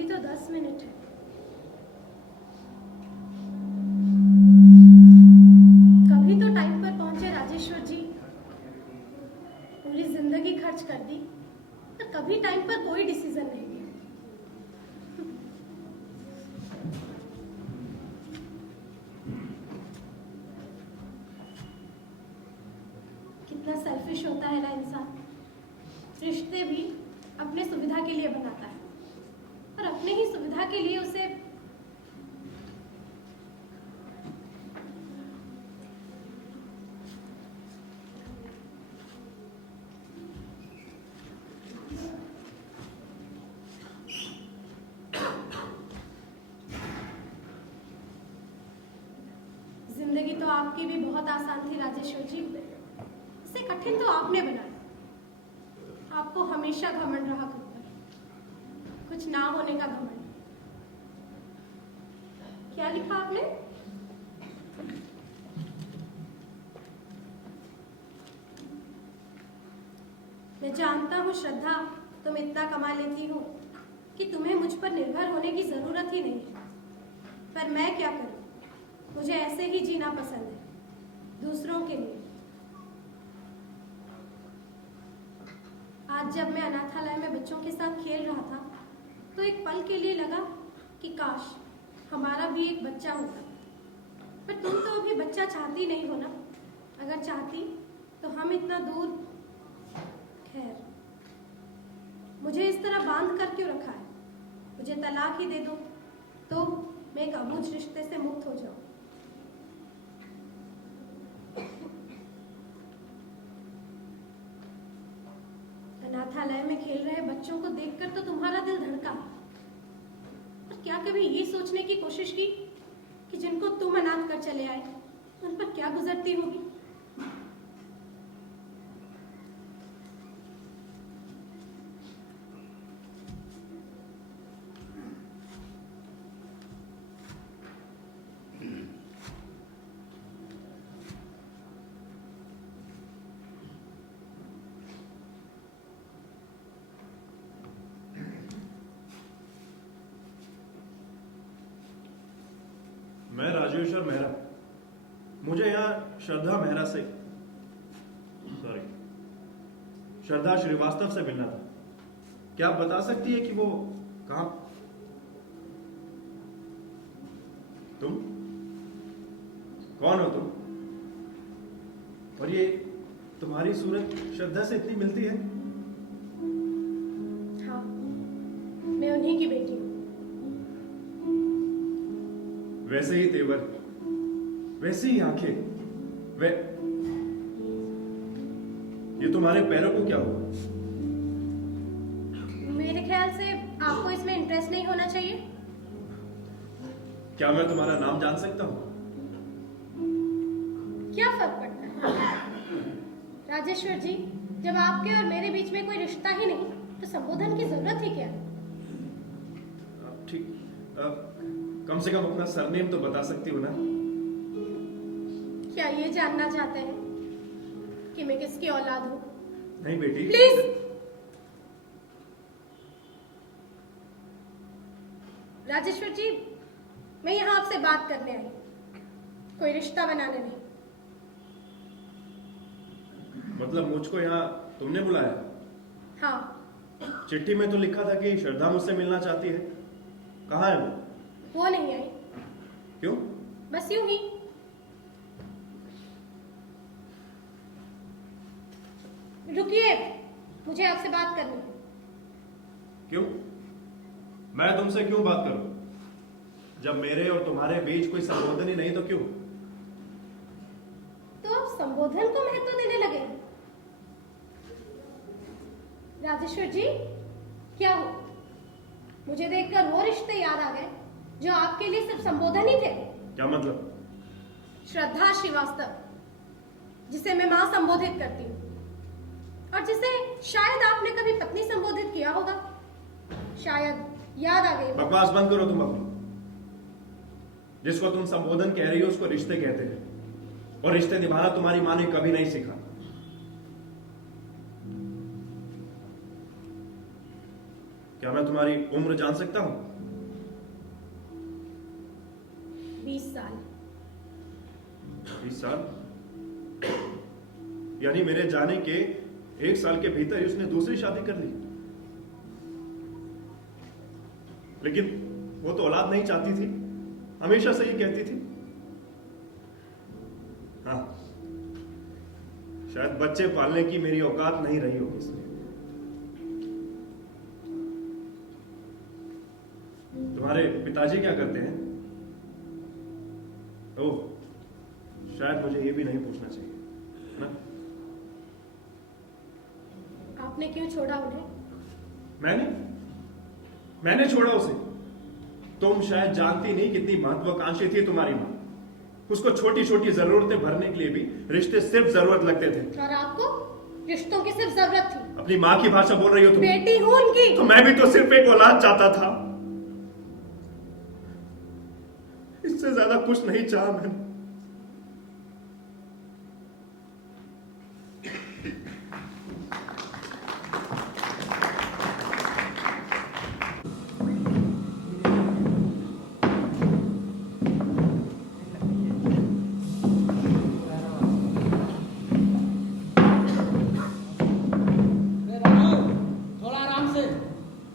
अभी तो 10 मिनट है। कभी तो टाइम पर पहुंचे राजेश्वर जी। पूरी जिंदगी खर्च कर दी पर कभी टाइम पर कोई डिसीजन नहीं लिया। कितना सेल्फिश होता है ना इंसान। रिश्ते भी अपने सुविधा के लिए बनाता है और अपने ही सुविधा के लिए उसे जिंदगी तो आपकी भी बहुत आसान थी राजेश्वर जी। इसे कठिन तो आपने बनाया। आपको हमेशा घमंड रहा खुद पर, कुछ ना होने का घमंड। क्या लिखा आपने? मैं जानता हूँ श्रद्धा, तुम इतना कमा लेती हो कि तुम्हें मुझ पर निर्भर होने की जरूरत ही नहीं है। पर मैं क्या करूं? मुझे ऐसे ही जीना पसंद है, दूसरों के लिए। आज जब मैं अनाथालय में बच्चों के साथ खेल रहा था तो एक पल के लिए लगा कि काश हमारा भी एक बच्चा होता। पर तुम तो अभी बच्चा चाहती नहीं हो ना। अगर चाहती तो हम इतना दूर। खैर, मुझे इस तरह बांध कर क्यों रखा है? मुझे तलाक ही दे दो तो मैं एक अबूझ रिश्ते से मुक्त हो जाऊं। अनाथालय में खेल रहे बच्चों को देखकर तो तुम्हारा दिल धड़का। और क्या कभी ये सोचने की कोशिश की कि जिनको तुम अनाथ कर चले आए उन पर क्या गुजरती होगी? मैं राजेश्वर मेहरा, मुझे यहाँ श्रद्धा मेहरा से श्रद्धा श्रीवास्तव से मिलना था। क्या आप बता सकती है कि वो कहाँ? तुम कौन हो तुम? और ये तुम्हारी सूरत श्रद्धा से इतनी मिलती है? हाँ, मैं उन्हीं की बेटी हूँ। वैसे ही तेवर, वैसी ही आंखें, ये तुम्हारे पैरों को क्या हुआ? मेरे ख्याल से आपको इसमें इंटरेस्ट नहीं होना चाहिए। क्या मैं तुम्हारा नाम जान सकता हूँ? क्या फर्क पड़ता है राजेश्वर जी? जब आपके और मेरे बीच में कोई रिश्ता ही नहीं तो संबोधन की जरूरत ही क्या? ठीक, कम से कम अपना सरनेम तो बता सकती हो ना? क्या ये जानना चाहते हैं कि मैं किसकी औलाद हूँ? नहीं बेटी, प्लीज। राजेश्वर जी, मैं यहाँ आपसे बात करने आई, कोई रिश्ता बनाने नहीं। मतलब मुझको यहाँ तुमने बुलाया? हाँ। चिट्ठी में तो लिखा था कि श्रद्धा मुझसे मिलना चाहती है। कहाँ है वो? वो नहीं आई। क्यों? बस यूं ही। रुकिए, मुझे आपसे बात करनी है। क्यों? मैं तुमसे क्यों बात करूं? जब मेरे और तुम्हारे बीच कोई संबोधन ही नहीं तो क्यों? तो आप संबोधन को महत्व देने लगे? राजेश्वर जी, क्या हो? मुझे देखकर वो रिश्ते याद आ गए जो आपके लिए सिर्फ संबोधन ही थे। क्या मतलब? श्रद्धा श्रीवास्तव, जिसे मैं मां संबोधित करती हूँ और जिसे शायद आपने कभी पत्नी संबोधित किया होगा। शायद याद आ गई। बकवास बंद करो तुम अपनी। जिसको तुम संबोधन कह रही हो उसको रिश्ते कहते हैं, और रिश्ते निभाना तुम्हारी माँ ने कभी नहीं सीखा। क्या मैं तुम्हारी उम्र जान सकता हूं? 20 साल। 20 साल? यानी मेरे जाने के 1 साल के भीतर उसने दूसरी शादी कर ली। लेकिन वो तो औलाद नहीं चाहती थी, हमेशा से ही कहती थी। हाँ, शायद बच्चे पालने की मेरी औकात नहीं रही होगी इसलिए। तुम्हारे पिताजी क्या करते हैं? ओह, शायद मुझे ये भी नहीं पूछना चाहिए, है ना? आपने क्यों छोड़ा उन्हें? मैंने छोड़ा उसे। तुम शायद जानती नहीं कितनी महत्वाकांक्षी थी तुम्हारी मां। उसको छोटी छोटी जरूरतें भरने के लिए भी रिश्ते सिर्फ जरूरत लगते थे। और आपको रिश्तों की सिर्फ जरूरत थी। अपनी मां की भाषा बोल रही हो तुम? बेटी हूं उनकी। तो मैं भी तो सिर्फ एक औलाद चाहता था, इससे ज्यादा कुछ नहीं चाहा मैंने।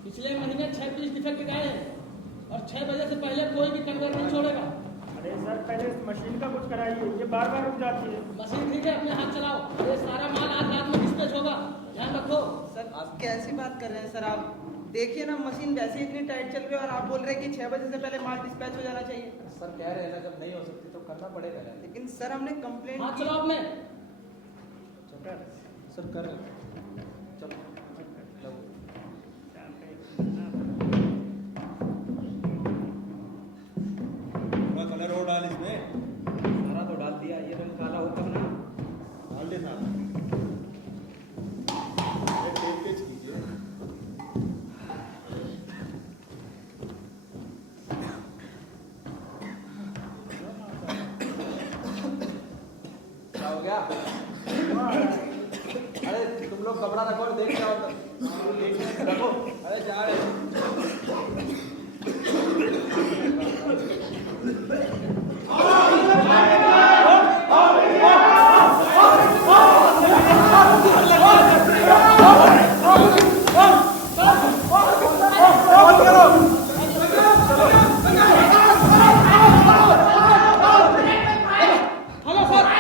पिछले महीने 6 पीस डिफेक्ट गए हैं और 6 बजे से पहले कोई भी कन्वेयर नहीं छोड़ेगा। अरे सर, पहले मशीन का कुछ कराइए, ये बार बार रुक जाती है। मशीन ठीक है, अपने हाथ चलाओ। ये सारा माल आज रात में डिस्पैच होगा, ध्यान रखो। सर आप कैसी बात कर रहे हैं? सर आप देखिए ना, मशीन वैसे ही इतनी टाइट चल रही है और आप बोल रहे हैं कि 6 बजे से पहले माल डिस्पैच हो जाना चाहिए। सर कह रहे हैं ना, जब नहीं हो सकती तो करना पड़ेगा ना। लेकिन सर हमने कंप्लेंट हाथ चलाओ अपने। सर कर रहे हैं। चलो थोड़ा कलर और डाल इसमें। सारा तो डाल दिया, ये रंग काला होता है ना, डाल दे सारा। टेप पेच कीजिए। क्या हो गया? अरे तुम लोग कपड़ा रखो और देख क्या होता है। रखो, अरे जा रहे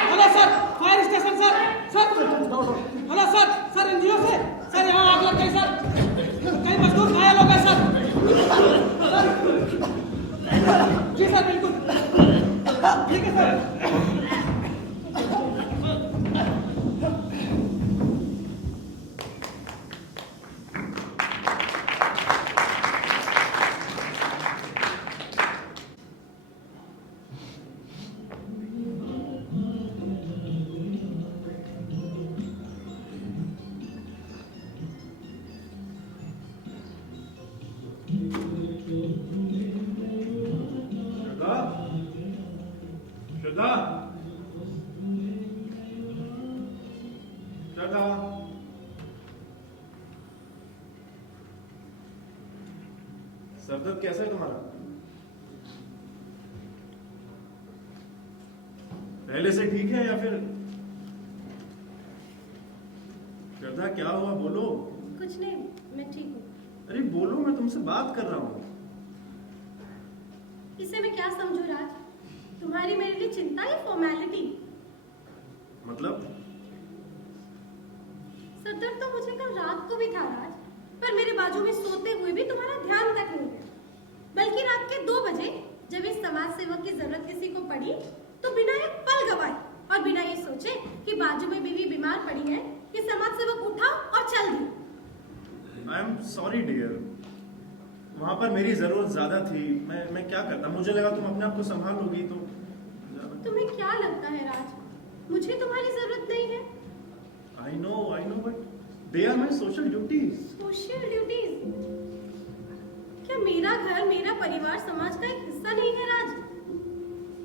hello sir, fire station sir. Hello sir NGO से। सर यहाँ आग लग गई सर, कई मजदूर घायल हो गए सर। जी सर, बिल्कुल ठीक है सर। श्रद्धा, श्रद्धा, सरदर्द कैसा है तुम्हारा? पहले से ठीक है या फिर? श्रद्धा क्या हुआ, बोलो। कुछ नहीं, मैं ठीक हूँ। अरे बोलो, मैं तुमसे बात कर रहा हूँ। इसे मैं क्या समझू राज? तुम्हारी मेरे लिए चिंता या फॉर्मेलिटी? मतलब? सरदर्द तो मुझे कल रात को भी था राज, पर मेरे बाजू में सोते हुए भी तुम्हारा ध्यान तक नहीं गया। बल्कि रात के 2 बजे जब इस समाज सेवक की जरूरत किसी को पड़ी तो बिना एक पल गवाए और बिना ये सोचे कि बाजू में बीवी बीमार पड़ी है, कि समाज सेवक उठा और चल दिया। आई एम सॉरी डियर, वहां पर मेरी जरूरत ज्यादा थी। मैं क्या करता, मुझे लगा तुम अपने आप को संभाल लोगी तो। तुम्हें क्या लगता है राज, मुझे तुम्हारी जरूरत नहीं है? I know but they are my social duties. Social duties? क्या मेरा घर, मेरा परिवार समाज का एक हिस्सा नहीं है राज?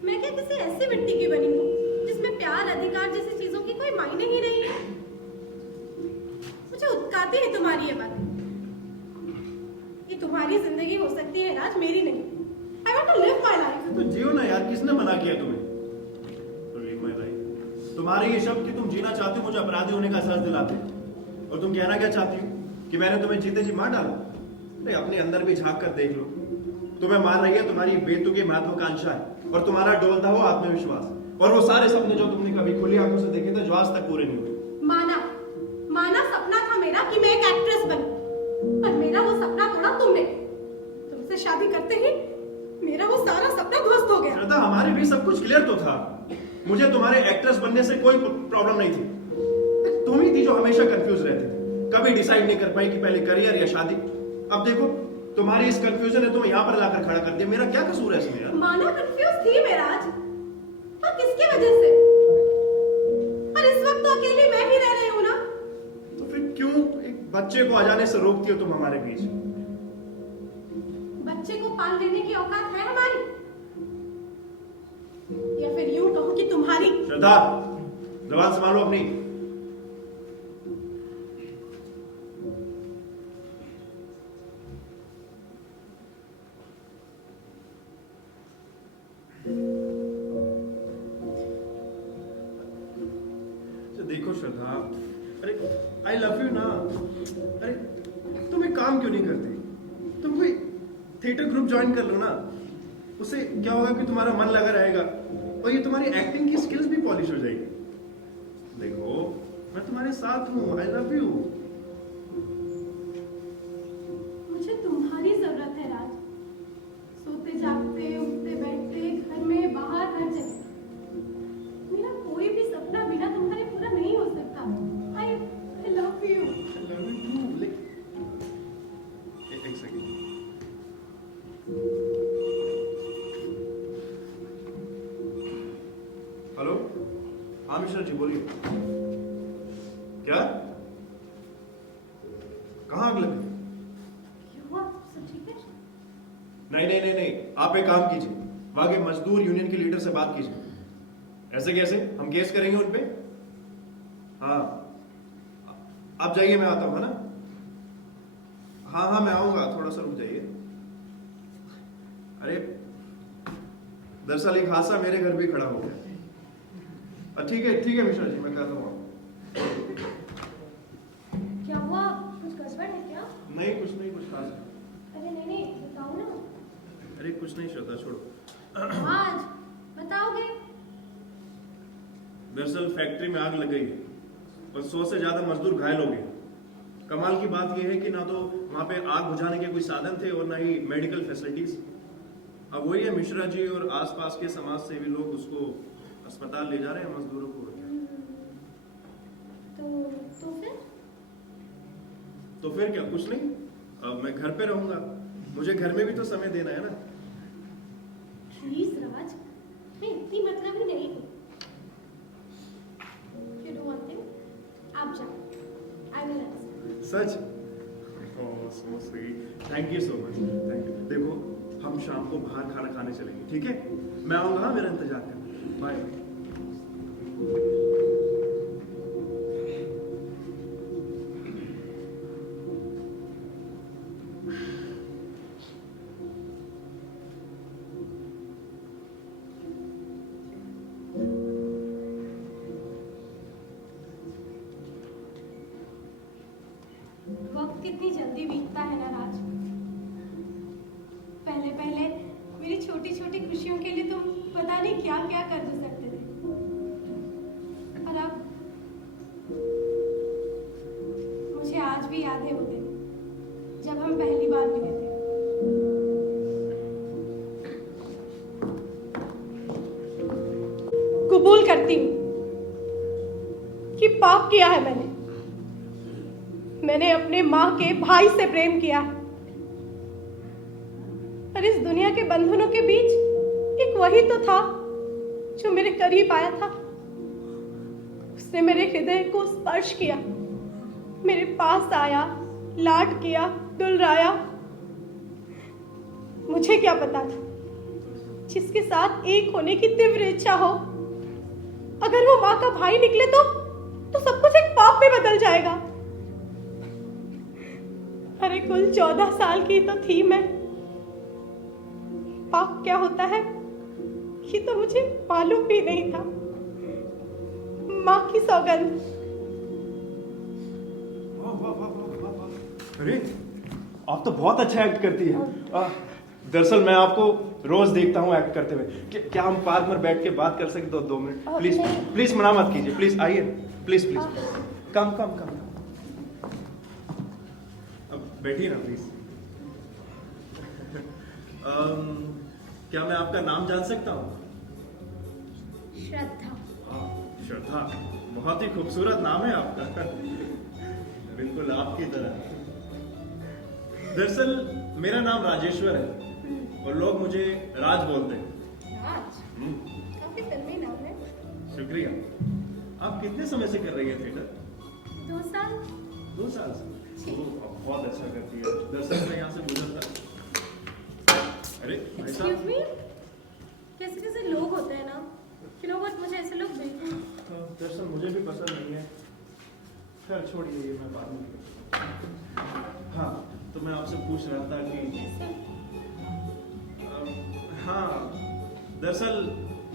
मैं क्या किसी ऐसी मिट्टी की बनी हूँ जिसमें प्यार, अधिकार जैसी चीजों की कोई मायने ही नहीं है? मुझे उत्काती है तुम्हारी ये बात। ये तुम्हारी जिंदगी हो सकती है राज, मेरी नहीं। I want to live my life. तो जियो ना यार, किसने मना किया तुम्हें? तो live my life। तुम्हारे ये शब्द कि तुम जीना चाहते हो मुझे अपराधी होने का एहसास दिलाते हैं। और तुम कहना क्या चाहती हो कि मैंने तुम्हें जीते जी मार डाला? अरे अपने अंदर भी झांक कर देख लो। तुम्हें मार रही है तुम्हारी बेतुकी महत्वाकांक्षा है और तुम्हारा डोलता हुआ आत्मविश्वास और वो सारे सपने जो तुमने कभी खुली आंखों से देखे थे जो आज तक पूरे नहीं हुए। माना सपना था मेरा कि मैं एक एक्ट्रेस बनूं, पर मेरा वो सपना तोड़ा तुमने। तुमसे शादी करते ही मेरा वो सारा सपना ध्वस्त हो गया। श्रद्धा, हमारे भी सब कुछ क्लियर तो था। मुझे तुम्हारे एक्ट्रेस बनने से कोई प्रॉब्लम नहीं थी। तुम ही थी जो हमेशा कंफ्यूज रहती थी, कभी डिसाइड नहीं कर पाई कि पहले करियर या शादी। अब देखो तुम्हारी इस कंफ्यूजन ने तुम्हें यहाँ पर लाकर खड़ा कर दिया। मेरा क्या कसूर है इसमें यार? माना कंफ्यूज थी मैं राज, पर किसकी वजह से? और इस वक्त तो अकेली मैं भी रह रही हूँ ना। तो फिर क्यों एक बच्चे को आ जाने से रोकती हो तुम हमारे बीच? बच्चे को पाल लेने की औकात है हमारी, या फिर यूं कहो कि तुम्हारी। श्रद्धा, जबान संभालो अपनी। देखो श्रद्धा, अरे आई लव यू ना। अरे तुम एक काम क्यों नहीं करती? तुम कोई थिएटर ग्रुप ज्वाइन कर लो ना। उससे क्या होगा कि तुम्हारा मन लगा रहेगा और ये तुम्हारी एक्टिंग की स्किल्स भी पॉलिश हो जाएगी। देखो मैं तुम्हारे साथ हूँ, आई लव यू। मुझे तुम्हारी जरूरत है राज। सोते जागते, उठते बैठते, घर में बाहर, हर जगह। मेरा कोई भी सपना बिना तुम्हारे पूरा नहीं हो सकता। I love you. I love you too. एक सेकंड। हेलो, हाँ मिश्रा जी बोलिए। क्या? कहाँ आग लगी? क्या हुआ? सब ठीक है? नहीं, आप एक काम कीजिए, वहां के मजदूर यूनियन के लीडर से बात कीजिए। ऐसे कैसे? हम केस करेंगे उन पे। हाँ आप जाइए, मैं आता हूं, है ना? हाँ मैं आऊंगा, थोड़ा सा रुक जाइए। अरे दरअसल एक हादसा मेरे घर भी खड़ा हो गया। ठीक है मिश्रा जी, मैं कहता हूँ। क्या हुआ? कुछ गड़बड़ है क्या? नहीं कुछ खास। अरे नहीं बताओ ना। अरे कुछ नहीं श्रद्धा, छोड़ो। आज बताओगे? दरअसल फैक्ट्री में आग लग गई है और 100 से ज्यादा मजदूर घायल हो गए। कमाल की बात यह है कि ना तो वहां पे आग बुझाने के कोई साधन थे और ना ही मेडिकल फैसिलिटीज। अब वही है, मिश्रा जी और आसपास के समाज सेवी लोग उसको अस्पताल ले जा रहे हैं मजदूरों को। तो फिर क्या? कुछ नहीं, अब मैं घर पे रहूंगा। मुझे घर में भी तो समय देना है ना। प्लीज राज, मैं इतनी मतलब ही नहीं हूँ। You do one thing, आप जाओ, I will answer। Such? so sweet, thank you so much, thank you. देखो हम शाम को बाहर खाना खाने चलेंगे, ठीक है? मैं आऊंगा, हाँ, मेरा इंतजार करना। बाय। वक्त कितनी जल्दी बीतता है ना राज। पहले मेरी छोटी छोटी खुशियों के लिए तुम पता नहीं क्या क्या कर सकते थे, और अब मुझे आज भी याद है वो दिन जब हम पहली बार मिले थे। कबूल करती हूँ कि पाप किया है मैंने अपने माँ के भाई से प्रेम किया, पर इस दुनिया के बंधनों के बीच एक वही तो था जो मेरे करीब आया था। उसने मेरे हृदय को स्पर्श किया, मेरे पास आया, लाड किया, दुलराया। मुझे क्या पता था जिसके साथ एक होने की तीव्र इच्छा हो, अगर वो माँ का भाई निकले तो सब कुछ एक पाप में बदल जाएगा। अरे कुल 14 साल की तो थी मैं, पाप क्या होता है ये तो मुझे मालूम भी नहीं था। माँ की सौगंध। अरे आप तो बहुत अच्छा एक्ट करती है। दरअसल मैं आपको रोज देखता हूँ एक्ट करते हुए। क्या हम पार्क में बैठ के बात कर सकते हो 2 मिनट? प्लीज प्लीज मना मत कीजिए, प्लीज आइए, प्लीज प्लीज कम कम कम। अब बैठिए ना प्लीज। क्या मैं आपका नाम जान सकता हूँ? श्रद्धा। श्रद्धा, बहुत ही खूबसूरत नाम है आपका। बिल्कुल आपकी तरह। दरअसल मेरा नाम राजेश्वर है और लोग मुझे राज बोलते हैं। राज? काफी फिल्मी नाम है। शुक्रिया। आप कितने समय से कर रही हैं थिएटर? 2 साल। 2 साल से? ओह, आप बहुत अच्छा करती है। दरअसल मैं यहाँ से गुजरता। अरे भाई साहब। Excuse me? कैसे कैसे लोग होते हैं ना, कि लोग मुझे ऐसे लोग बिल्कुल। दरअसल मुझे भी पसंद नहीं है। खैर छोड़िए, ये मैं बाद में। हाँ, तो मैं आपसे पूछ रहा था कि हाँ, दरअसल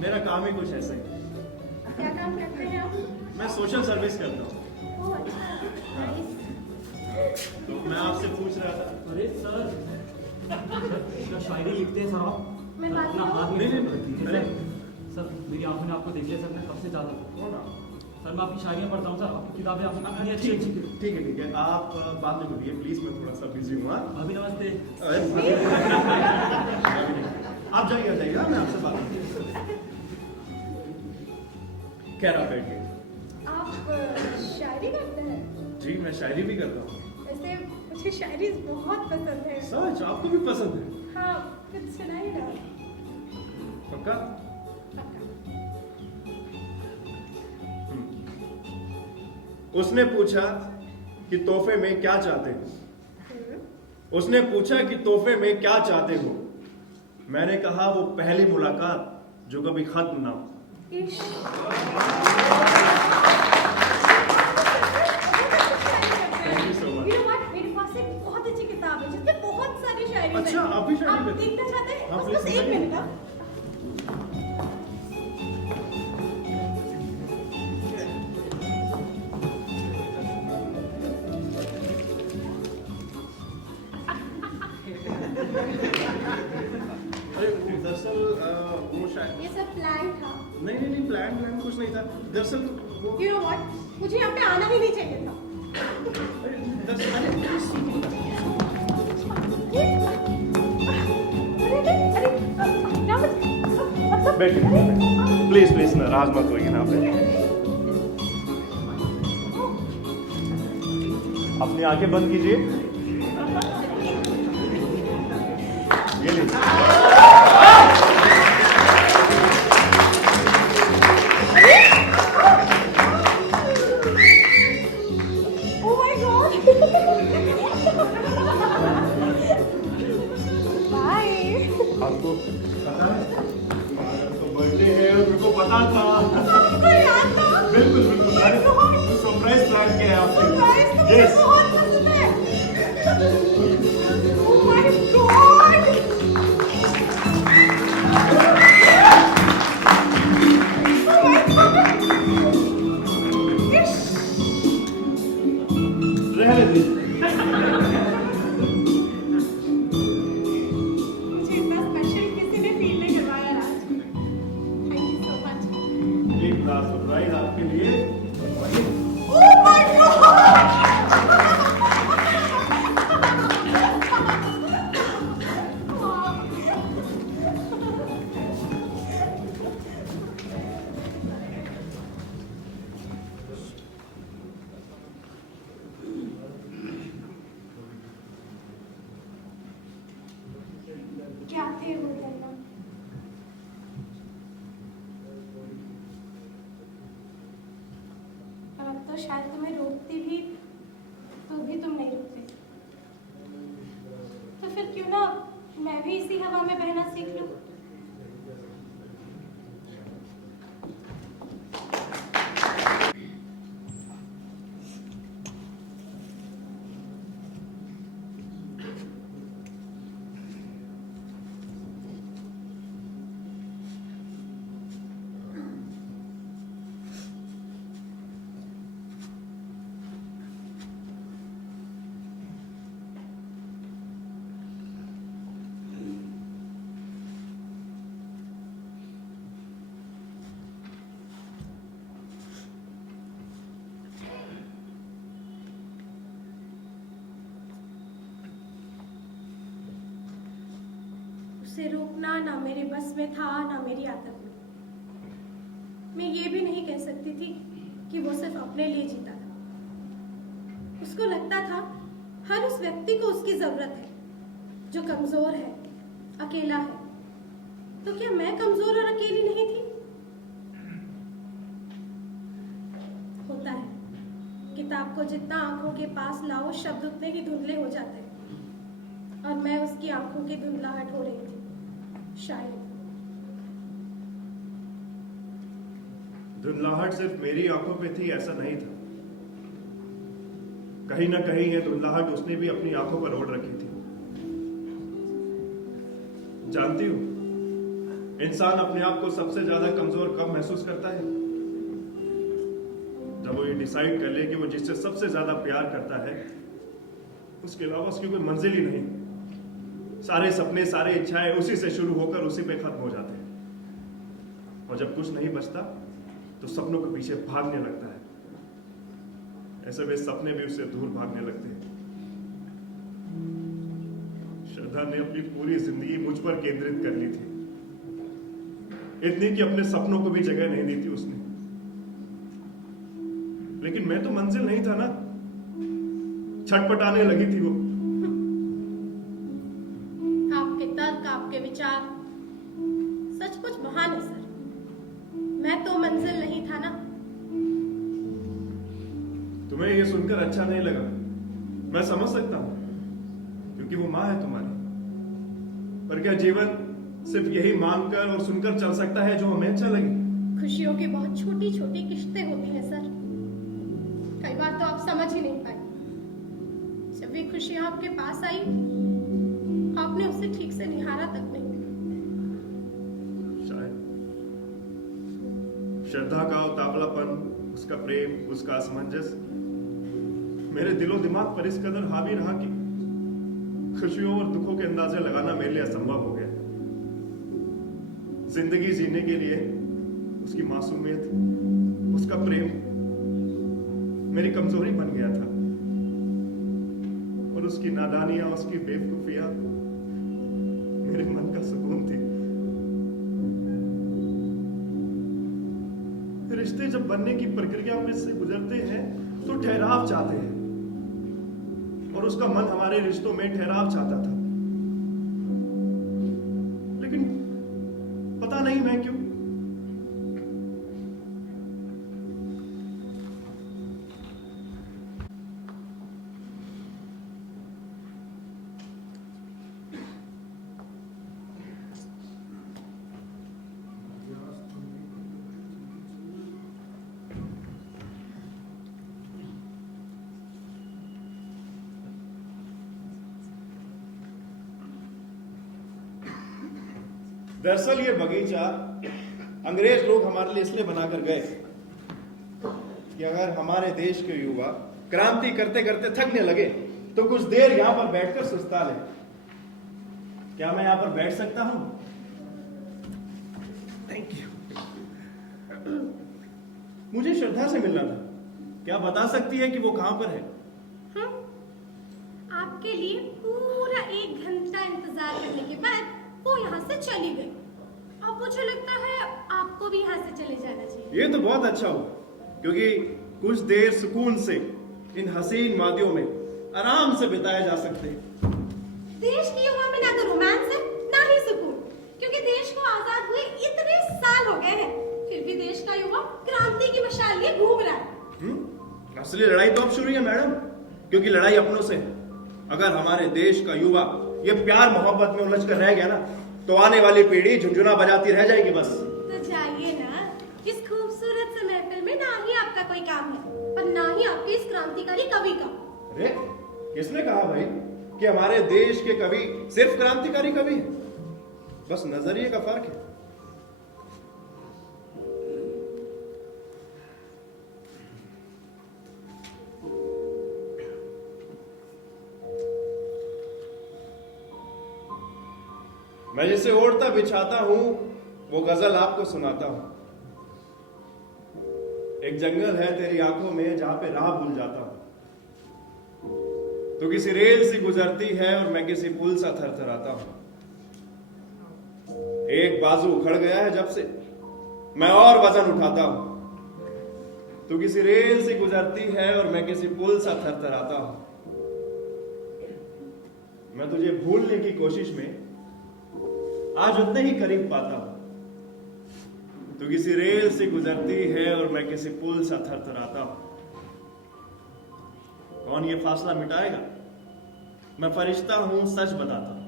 मेरा काम ही कुछ ऐसा है। क्या काम करते हैं आप? मैं सोशल सर्विस करता हूँ। ओह अच्छा, नाइस। तो मैं आपसे पूछ रहा था। अरे सर, क्या शायरी लिखते हैं सर आप? मैं बात अपना हाथ नहीं, नहीं, नहीं, अरे। सर मेरी आंखों ने आपको देख लिया सर, मैं कब से ज्यादा सर मैं आपकी शायरियाँ पढ़ता हूँ सर, आपकी किताबें आपकी अच्छी अच्छी। ठीक है, आप बाद में बोलिए प्लीज, मैं थोड़ा सा बिजी हूँ। अभी नमस्ते। आप जाइए, मैं आपसे बात करूँ। खैर आप बैठिए। आप शायरी करते हैं? जी, मैं शायरी भी करता हूँ। वैसे मुझे शायरी बहुत पसंद है। सच? आपको भी पसंद है? हाँ, कुछ सुनाइए ना। पक्का? पक्का। उसने पूछा कि तोहफे में क्या चाहते हो? उसने पूछा कि तोहफे में क्या चाहते हो? मैंने कहा वो पहली मुलाकात जो कभी खत्म ना हो। इश्क। Thank you so much. You know what? मेरे पास एक बहुत अच्छी किताब है जिसमें बहुत सारी शायरी है। अच्छा, आप भी शायरी आप करते हैं? देखना चाहते हैं? हाँ, बस please 1 मिनट का। अरे दरअसल वो शायद ये सब प्लान था। नहीं, प्लान कुछ नहीं था। दरअसल वो You know what? मुझे यहाँ पे आना ही नहीं चाहिए था। बैठिए, प्लीज नाराज मत होइए ना। अपनी आंखें बंद कीजिए। ये लीजिए। Oh my God! Bye. आपको पता है तो बर्थडे है और मेरे को पता था। आपको याद था? बिल्कुल अरे सरप्राइज प्लान किया है आपने। Surprise तो मुझे Yes. बहुत पसंद है। Oh my God! Oh my God! इश्क। रहने दीजिए। मुझे इतना स्पेशल किसी ने फील नहीं करवाया Raj. Thank you so much. एक बड़ा सरप्राइज आपके लिए। Oh my God! क्या थे वो दिन? और अब तो शायद तुम्हें रोकती भी तो भी तुम नहीं रुकते। तो फिर क्यों ना मैं भी इसी हवा में बहना सीख लूं? उसे रोकना ना मेरे बस में था ना मेरी आदत में। मैं ये भी नहीं कह सकती थी कि वो सिर्फ अपने लिए जीता था। उसको लगता था हर उस व्यक्ति को उसकी जरूरत है जो कमजोर है, अकेला है। तो क्या मैं कमजोर और अकेली नहीं थी? होता है, किताब को जितना आंखों के पास लाओ शब्द उतने ही धुंधले हो जाते हैं, और मैं उसकी आंखों की धुंधलाहट हो रही थी शायद। धुंधलाहट सिर्फ मेरी आंखों पे थी ऐसा नहीं था, कहीं ना कहीं ये धुंधलाहट उसने भी अपनी आंखों पर ओढ़ रखी थी। जानती हूं, इंसान अपने आप को सबसे ज्यादा कमजोर कब महसूस करता है? जब वो ये डिसाइड कर ले कि वो जिससे सबसे ज्यादा प्यार करता है उसके अलावा उसकी कोई मंजिल ही नहीं। सारे सपने, सारे इच्छाएं उसी से शुरू होकर उसी पे खत्म हो जाते हैं, और जब कुछ नहीं बचता तो सपनों के पीछे भागने लगता है। ऐसे वे सपने भी उससे दूर भागने लगते हैं। श्रद्धा ने अपनी पूरी जिंदगी मुझ पर केंद्रित कर ली थी, इतनी कि अपने सपनों को भी जगह नहीं दी थी उसने। लेकिन मैं तो मंजिल नहीं था ना, छटपटाने लगी थी वो। आपके तर्क, आपके विचार सचमुच महान है सर। मैं तो मंजिल नहीं था ना। तुम्हें ये सुनकर अच्छा नहीं लगा, मैं समझ सकता हूं, क्योंकि वो मां है तुम्हारी। पर क्या जीवन सिर्फ यही मांगकर और सुनकर चल सकता है जो हमें अच्छा लगे? खुशियों की बहुत छोटी छोटी किश्तें होती हैं सर। कई बार तो आप समझ ही नहीं पाए। जब ये खुशियां आपके पास आई, आपने उसे ठीक से निहारा तक नहीं। शायद श्रद्धा का उतावलापन, उसका प्रेम, उसका असमंजस मेरे दिलो दिमाग पर इस कदर हावी रहा कि खुशियों और दुखों के अंदाजे लगाना मेरे लिए असंभव हो गया। जिंदगी जीने के लिए उसकी मासूमियत, उसका प्रेम मेरी कमजोरी बन गया था, और उसकी नादानियां, उसकी बेवकूफियां मेरे मन का सुकून थी। रिश्ते जब बनने की प्रक्रिया में से गुजरते हैं तो ठहराव चाहते हैं, और उसका मन हमारे रिश्तों में ठहराव चाहता था। लेकिन पता नहीं मैं क्यों दरअसल ये बगीचा अंग्रेज लोग हमारे लिए इसलिए बनाकर गए कि अगर हमारे देश के युवा क्रांति करते करते थकने लगे तो कुछ देर यहां पर बैठकर सुस्ता ले। क्या मैं यहां पर बैठ सकता हूं? Thank you. मुझे श्रद्धा से मिलना था, क्या बता सकती है कि वो कहां पर है? आपके लिए पूरा 1 घंटा इंतजार करने के बाद वो यहाँ से चली गई। अब मुझे लगता है आपको भी यहाँ से चले जाना चाहिए। ये तो बहुत अच्छा हुआ, क्योंकि कुछ देर सुकून से इन हसीन वादियों में आराम से बिताया जा सकते हैं। देश की युवा में ना तो रोमांस है ना ही सुकून, क्योंकि देश को आजाद हुए इतने साल हो गए हैं, फिर भी देश का युवा क्रांति की मशाल लिए घूम रहा है। असली लड़ाई तो अब शुरू है मैडम, क्योंकि लड़ाई अपनों से है। अगर हमारे देश का युवा ये प्यार मोहब्बत में उलझ कर रह गया ना, तो आने वाली पीढ़ी झुंझुना बजाती रह जाएगी बस। तो जाइए ना, इस खूबसूरत से महफिल में ना ही आपका कोई काम है और ना ही आपके इस क्रांतिकारी कवि का। अरे किसने कहा भाई कि हमारे देश के कवि सिर्फ क्रांतिकारी कवि हैं? बस नजरिए का फर्क है। मैं जिसे ओढ़ता बिछाता हूं वो गजल आपको सुनाता हूं। एक जंगल है तेरी आंखों में जहां पे राह भूल जाता हूं। तो किसी रेल सी गुजरती है और मैं किसी पुल सा थरथराता हूं। एक बाजू उखड़ गया है जब से मैं और वजन उठाता हूं। तू किसी रेल से गुजरती है और मैं किसी पुल सा थरथराता हूं। मैं तुझे भूलने की कोशिश में आज उतने ही करीब पाता हूं। तू किसी रेल से गुजरती है और मैं किसी पुल सा थरथराता हूं। कौन ये फासला मिटाएगा? मैं फरिश्ता हूं, सच बताता हूं।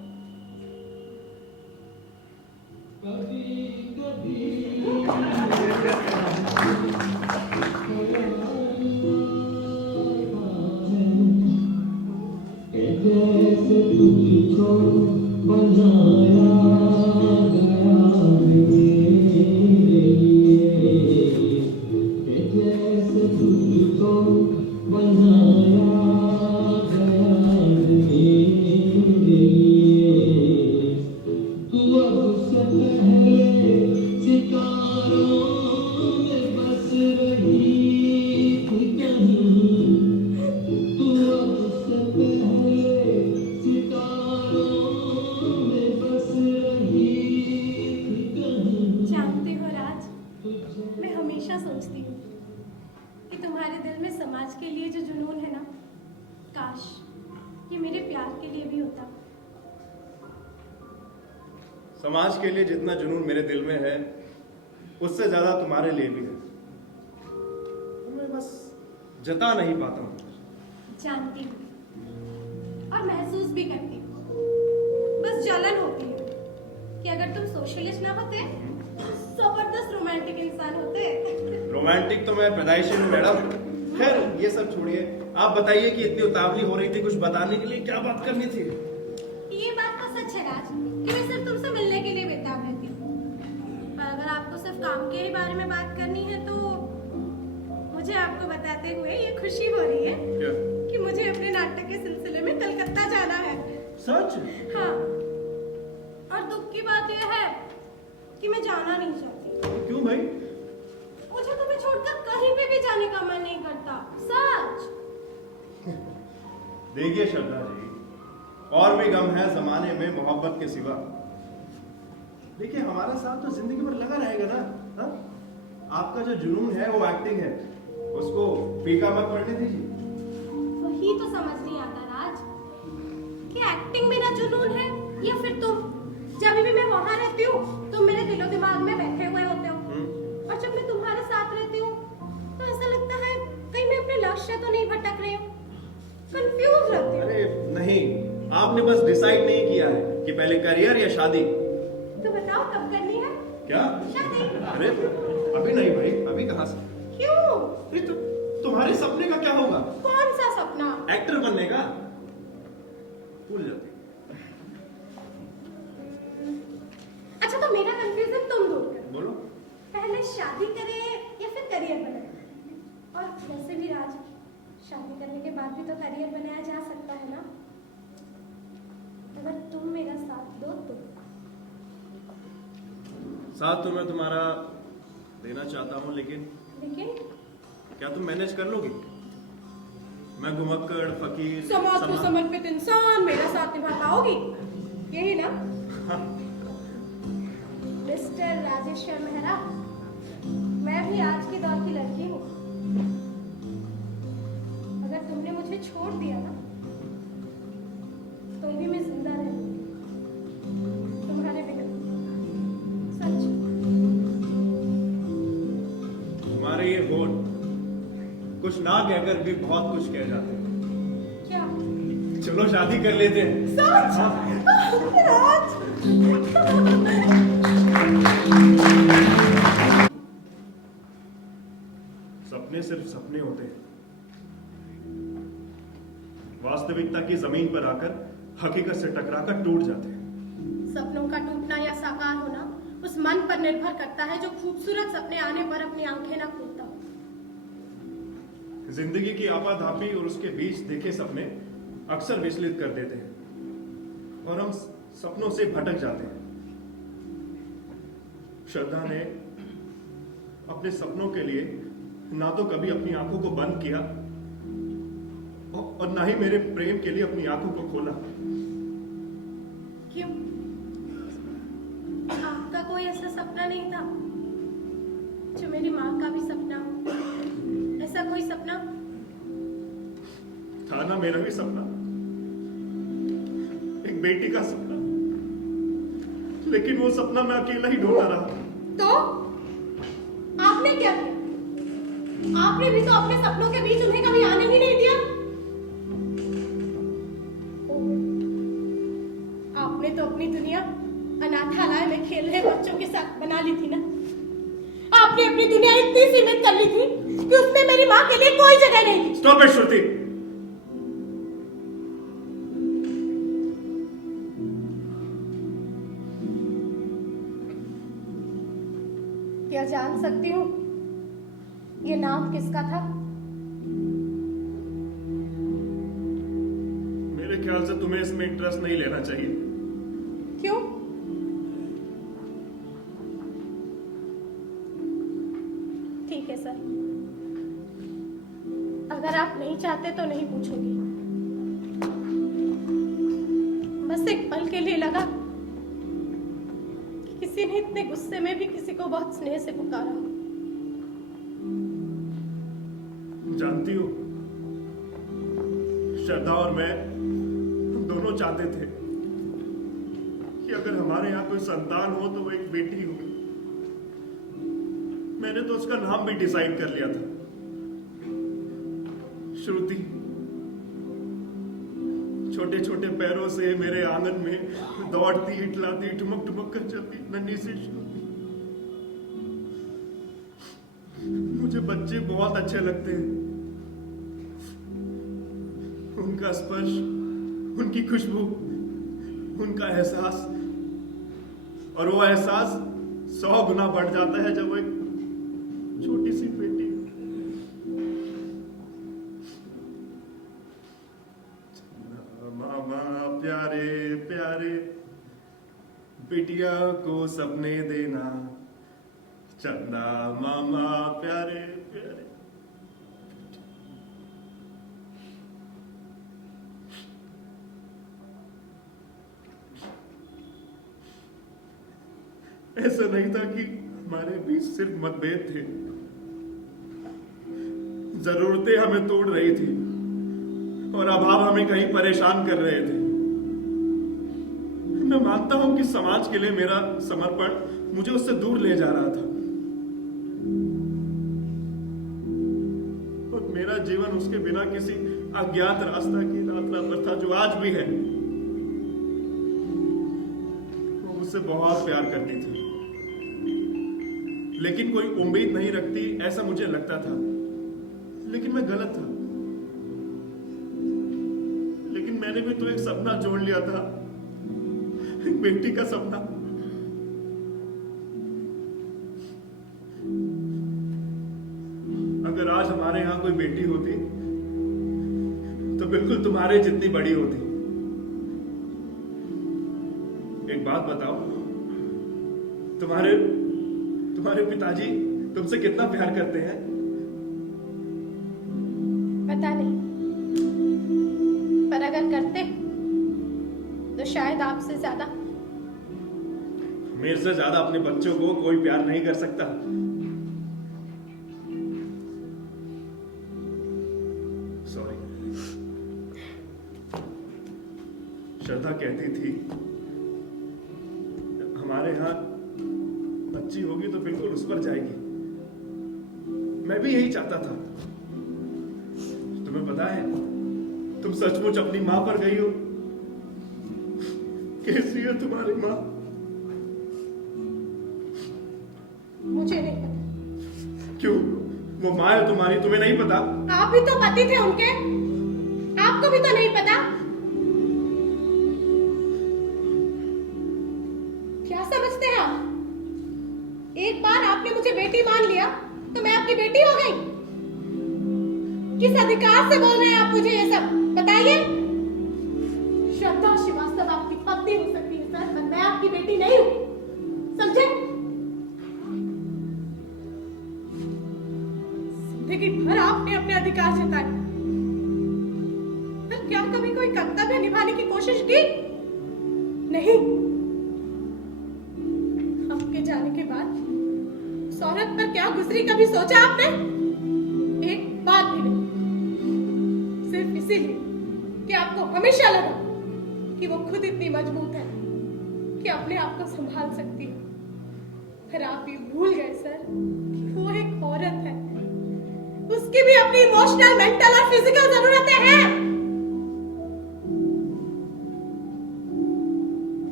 जानते हो राज, मैं हमेशा सोचती हूँ कि तुम्हारे दिल में समाज के लिए जो जुनून है ना, काश ये मेरे प्यार के लिए भी होता। समाज के लिए जितना जुनून मेरे दिल में है उससे ज्यादा तुम्हारे लिए भी है। मैं बस जता नहीं पाता हूं। जानती हूँ और महसूस भी करती हूँ। बस जलन होती है कि अगर तुम सोशलिस्ट ना होते तो जबरदस्त रोमांटिक इंसान होते। रोमांटिक तो मैं पैदाइशी हूँ मैडम। खैर ये सब छोड़िए, आप बताइए कि इतनी उतावली हो रही थी, कुछ बताने के लिए क्या बात करनी थी? ये बात तो सच है राज कि मैं सिर्फ तुमसे मिलने के लिए बेताब रहती हूँ। पर अगर आपको सिर्फ काम के ही बारे में बात करनी है तो मुझे आपको बताते हुए ये खुशी हो रही है क्या? कि मुझे अपने नाटक के सिलसिले में कलकत्ता जाना है। सच? हाँ, और दुख की बात यह है कि मैं जाना नहीं चाहती। क्यों भाई? मुझे तुम्हें छोड़कर कहीं पे भी जाने का मन नहीं करता, सच। देखिए श्रद्धा जी, और भी गम है जमाने में मोहब्बत के सिवा। देखिए हमारा साथ तो जिंदगी भर लगा रहेगा ना। हा? आपका जो जुनून है वो एक्टिंग है, उसको फीका मत पड़ने दीजिए। वही तो समझ नहीं आता राज कि एक्टिंग मेरा जुनून है या फिर तुम। जब भी मैं वहां रहती हूँ तुम मेरे दिलो दिमाग में बैठे हुए होते हो, और जब मैं तुम्हारे साथ रहती हूँ तो ऐसा लगता है कहीं मैं अपने लक्ष्य तो नहीं भटक रही हूँ। कंफ्यूज रहती हूँ। अरे नहीं, आपने बस डिसाइड नहीं किया है कि पहले करियर या शादी। तो बताओ कब करनी है? क्या? शादी। अरे अभी नहीं भाई, अभी कहाँ से? क्यों? अरे तुम्हारे सपने का क्या होगा? कौन सा सपना? एक्टर बनने का। भूल जाती। अच्छा तो मेरा कंफ्यूजन तुम दूर करो। बोलो। पहले शादी करें या फिर करियर बनाए? और वैसे भी राज, शादी करने के बाद भी तो करियर बनाया जा सकता है ना। अगर तुम मेरा साथ दो तो। साथ तो मैं तुम्हारा देना चाहता हूँ, लेकिन क्या तुम मैनेज कर लोगी? मैं घुमक्कड़ फकीर समाज को समर्पित इंसान मेरा साथ निभा पाओगी? यही ना? मिस्टर राजेश्वर मेहरा, मैं भी आज के दौर की लड़की हूँ। अगर तुमने मुझे छोड़ दिया ना तो भी मैं जिंदा रहूंगी तुम्हारे बिना। सच। तुम्हारे ये होठ कुछ ना कहकर भी बहुत कुछ कह जाते हैं। क्या? चलो शादी कर लेते हैं। सच? राज। सपने सिर्फ सपने होते हैं, वास्तविकता की जमीन पर आकर हकीकत से टकराकर टूट जाते हैं। सपनों का टूटना या साकार होना उस मन पर निर्भर करता है जो खूबसूरत सपने आने पर अपनी आंखें ना खोलता हो। जिंदगी की आपाधापी और उसके बीच देखे सपने अक्सर विचलित कर देते हैं और हम सपनों से भटक जाते हैं। श्रद्धा ने अपने सपनों के लिए ना तो कभी अपनी आंखों को बंद किया और ना ही मेरे प्रेम के लिए अपनी आंखों को खोला। क्यों? आपका कोई ऐसा सपना नहीं था जो मेरी माँ का भी सपना हो? ऐसा कोई सपना? था ना मेरा भी सपना, एक बेटी का सपना, लेकिन वो सपना मैं अकेला ही ढूंढा रहा। तो आपने क्या किया? आपने भी तो अपने सपनों के बीच उन्हें कभी आने ही नहीं दिया। आपने तो अपनी दुनिया अनाथालय में खेल रहे बच्चों के साथ बना ली थी ना। आपने अपनी दुनिया इतनी सीमित कर ली थी कि उसमें मेरी माँ के लिए कोई जगह नहीं थी। स्टॉप इट श्रुति। क्या जान सकती हूँ ये नाम किसका था? मेरे ख्याल से तुम्हें इसमें इंटरेस्ट नहीं लेना चाहिए। क्यों? ठीक है सर, अगर आप नहीं चाहते तो नहीं पूछूंगी। बस एक पल के लिए लगा कि किसी ने इतने गुस्से में भी किसी को बहुत स्नेह से पुकारा। जानती हो, श्रद्धा और मैं दोनों चाहते थे कि अगर हमारे यहाँ कोई संतान हो तो वो एक बेटी हो। मैंने तो उसका नाम भी डिसाइड कर लिया था, श्रुति। छोटे छोटे पैरों से मेरे आंगन में दौड़ती, इटलाती, ठुमक ठुमक कर चलती नन्ही सी श्रुति। मुझे बच्चे बहुत अच्छे लगते हैं। उनका स्पर्श, उनकी खुशबू, उनका एहसास, और वो एहसास 100 गुना बढ़ जाता है जब वो एक छोटी सी बेटी। मामा प्यारे प्यारे, बिटिया को सपने देना, चंदा मामा प्यारे प्यारे। ऐसा नहीं था कि हमारे बीच सिर्फ मतभेद थे, जरूरतें हमें तोड़ रही थी और अभाव हमें कहीं परेशान कर रहे थे। मैं मानता हूं कि समाज के लिए मेरा समर्पण मुझे उससे दूर ले जा रहा था, और मेरा जीवन उसके बिना किसी अज्ञात रास्ता की यात्रा पर था जो आज भी है। वो मुझसे बहुत प्यार करती थी, लेकिन कोई उम्मीद नहीं रखती ऐसा मुझे लगता था। लेकिन मैं गलत था। लेकिन मैंने भी तो एक सपना जोड़ लिया था, एक बेटी का सपना। अगर आज हमारे यहां कोई बेटी होती तो बिल्कुल तुम्हारे जितनी बड़ी होती। एक बात बताओ, तुम्हारे पिताजी तुमसे कितना प्यार करते हैं? पता नहीं, पर अगर करते तो शायद आपसे ज्यादा। मेरे से ज्यादा अपने बच्चों को कोई प्यार नहीं कर सकता। सॉरी। श्रद्धा कहती थी हमारे यहां बच्ची होगी तो बिल्कुल उस पर जाएगी। मैं भी यही चाहता था। तुम्हें पता है, तुम सचमुच अपनी मां पर गई हो? कैसी है तुम्हारी मां? मुझे नहीं पता। क्यों? वो मां है तुम्हारी, तुम्हें नहीं पता? आप भी तो पति थे उनके, आपको भी तो नहीं पता? क्या समझते हैं आप? एक बार आपने मुझे बेटी मान लिया तो मैं आपकी बेटी हो गई? किस अधिकार से बोल रहे हैं आप मुझे ये सब? बताइए। श्रद्धा श्रीवास्तव आपकी पत्नी हो सकती है सर, पर मैं आपकी बेटी नहीं हूं, समझे? जिंदगी भर आपने अपने अधिकार जताए, पर क्या कभी कोई कर्तव्य निभाने की कोशिश की? नहीं। आपके जाने के बाद उस औरत पर क्या गुजरी कभी सोचा आपने? एक बात भी नहीं। सिर्फ इसीलिए कि आपको हमेशा लगा कि वो खुद इतनी मजबूत है कि अपने आप को संभाल सकती है। फिर आप ये भूल गए सर कि वो एक औरत है, उसकी भी अपनी इमोशनल, मेंटल और फिजिकल जरूरतें हैं।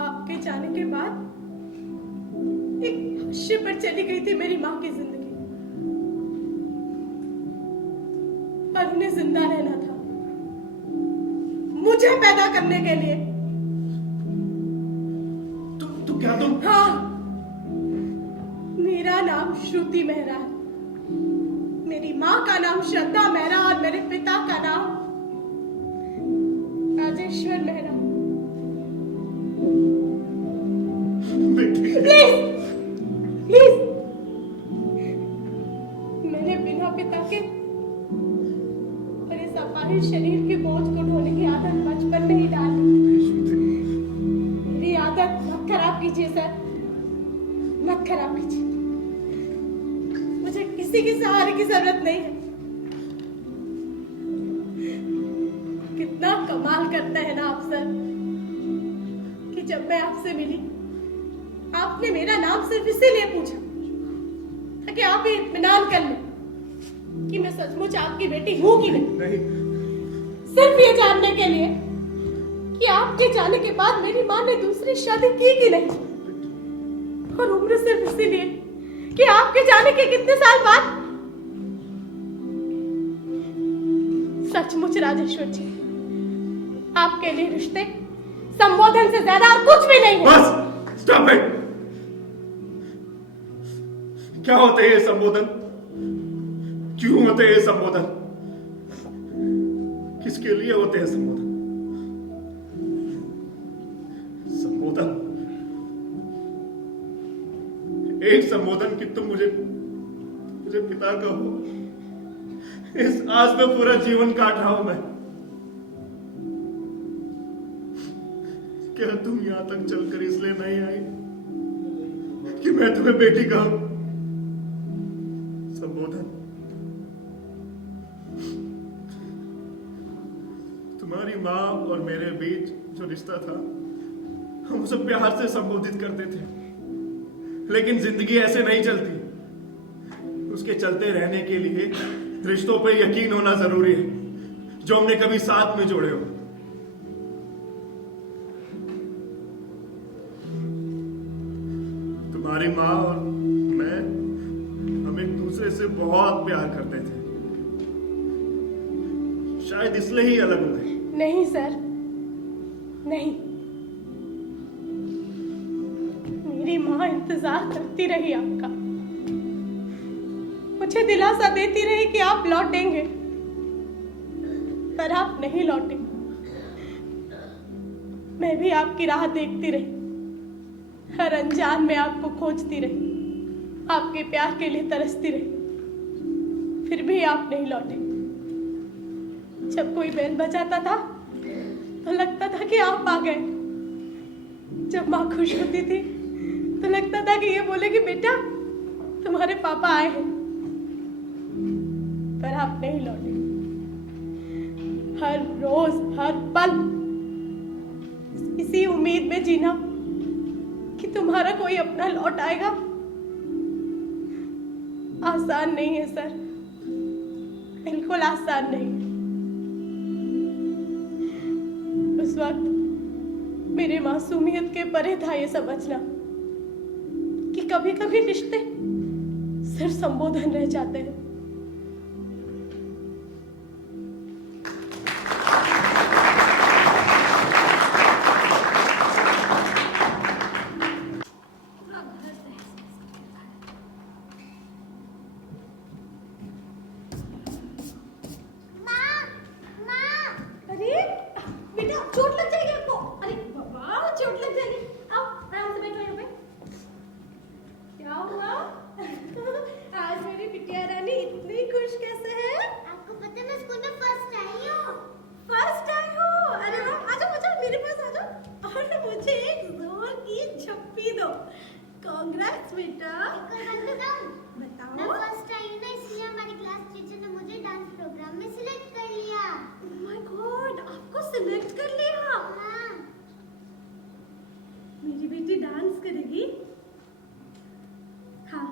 आपके जाने के बाद एक हाशिए पर चली गई थी मेरी माँ की जिंदगी, पर उन्हें जिंदा रहना था मुझे पैदा करने के लिए। तो क्या तुम? हाँ, मेरा नाम श्रुति मेहरा है, मेरी माँ का नाम श्रद्धा मेहरा और मेरे पिता का नाम राजेश्वर मेहरा। बेटी, प्लीज प्लीज, मैंने बिना पिता के और इस अपाहिज शरीर के बोझ को ढोने की आदत बचपन में ही डाली। मेरी आदत मत खराब कीजिए सर, मत खराब कीजिए। मुझे किसी की सहारे की जरूरत नहीं है। कितना कमाल करते हैं ना आप सर कि जब मैं आपसे मिली आपने मेरा नाम सिर्फ इसीलिए पूछा ताकि आप ये इत्मीनान कर लें कि मैं सचमुच आपकी बेटी हूं कि नहीं। सिर्फ ये जानने के लिए कि आपके जाने के बाद मेरी माँ ने दूसरी शादी की कि नहीं, और उम्र सिर्फ इसीलिए कि आपके जाने के कितने साल बाद। सचमुच राजेश्वर जी, आपके लिए रिश्ते संबोधन से ज्यादा और कुछ भी नहीं है। Bus stop it. क्या होते हैं ये संबोधन? क्यों होते हैं ये संबोधन? किसके लिए होते हैं संबोधन? संबोधन, एक संबोधन कि तुम मुझे पिता कहो। इस आस में पूरा जीवन काट रहा हूं मैं। क्या तुम यहां तक चलकर इसलिए नहीं आई कि मैं तुम्हें बेटी कहूं? संबोधन, तुम्हारी माँ और मेरे बीच जो रिश्ता था हम उसे प्यार से संबोधित करते थे, लेकिन जिंदगी ऐसे नहीं चलती। उसके चलते रहने के लिए रिश्तों पर यकीन होना जरूरी है जो हमने कभी साथ में जोड़े हो। तुम्हारी माँ और मैं हम एक दूसरे से बहुत प्यार करते थे, शायद इसलिए ही अलग हो गए। नहीं सर, नहीं। मेरी माँ इंतजार करती रही आपका, मुझे दिलासा देती रही कि आप लौटेंगे, पर आप नहीं लौटे। मैं भी आपकी राह देखती रही, हर अनजान में आपको खोजती रही, आपके प्यार के लिए तरसती रही, फिर भी आप नहीं लौटे। जब कोई बेल बजाता था तो लगता था कि आप आ गए, जब माँ खुश होती थी तो लगता था कि ये बोले कि बेटा तुम्हारे पापा आए हैं, पर आप नहीं लौटे। हर रोज हर पल इसी उम्मीद में जीना कि तुम्हारा कोई अपना लौट आएगा आसान नहीं है सर, बिल्कुल आसान नहीं। उस वक्त मेरे मासूमियत के परे था ये समझना कि कभी कभी रिश्ते सिर्फ संबोधन रह जाते हैं। बेटा मैं बताओ। फर्स्ट आई ना, इसलिए हमारी क्लास टीचर ने मुझे डांस प्रोग्राम में सिलेक्ट कर लिया। Oh my God, आपको सिलेक्ट कर लिया। हाँ, मेरी बेटी डांस करेगी। हाँ,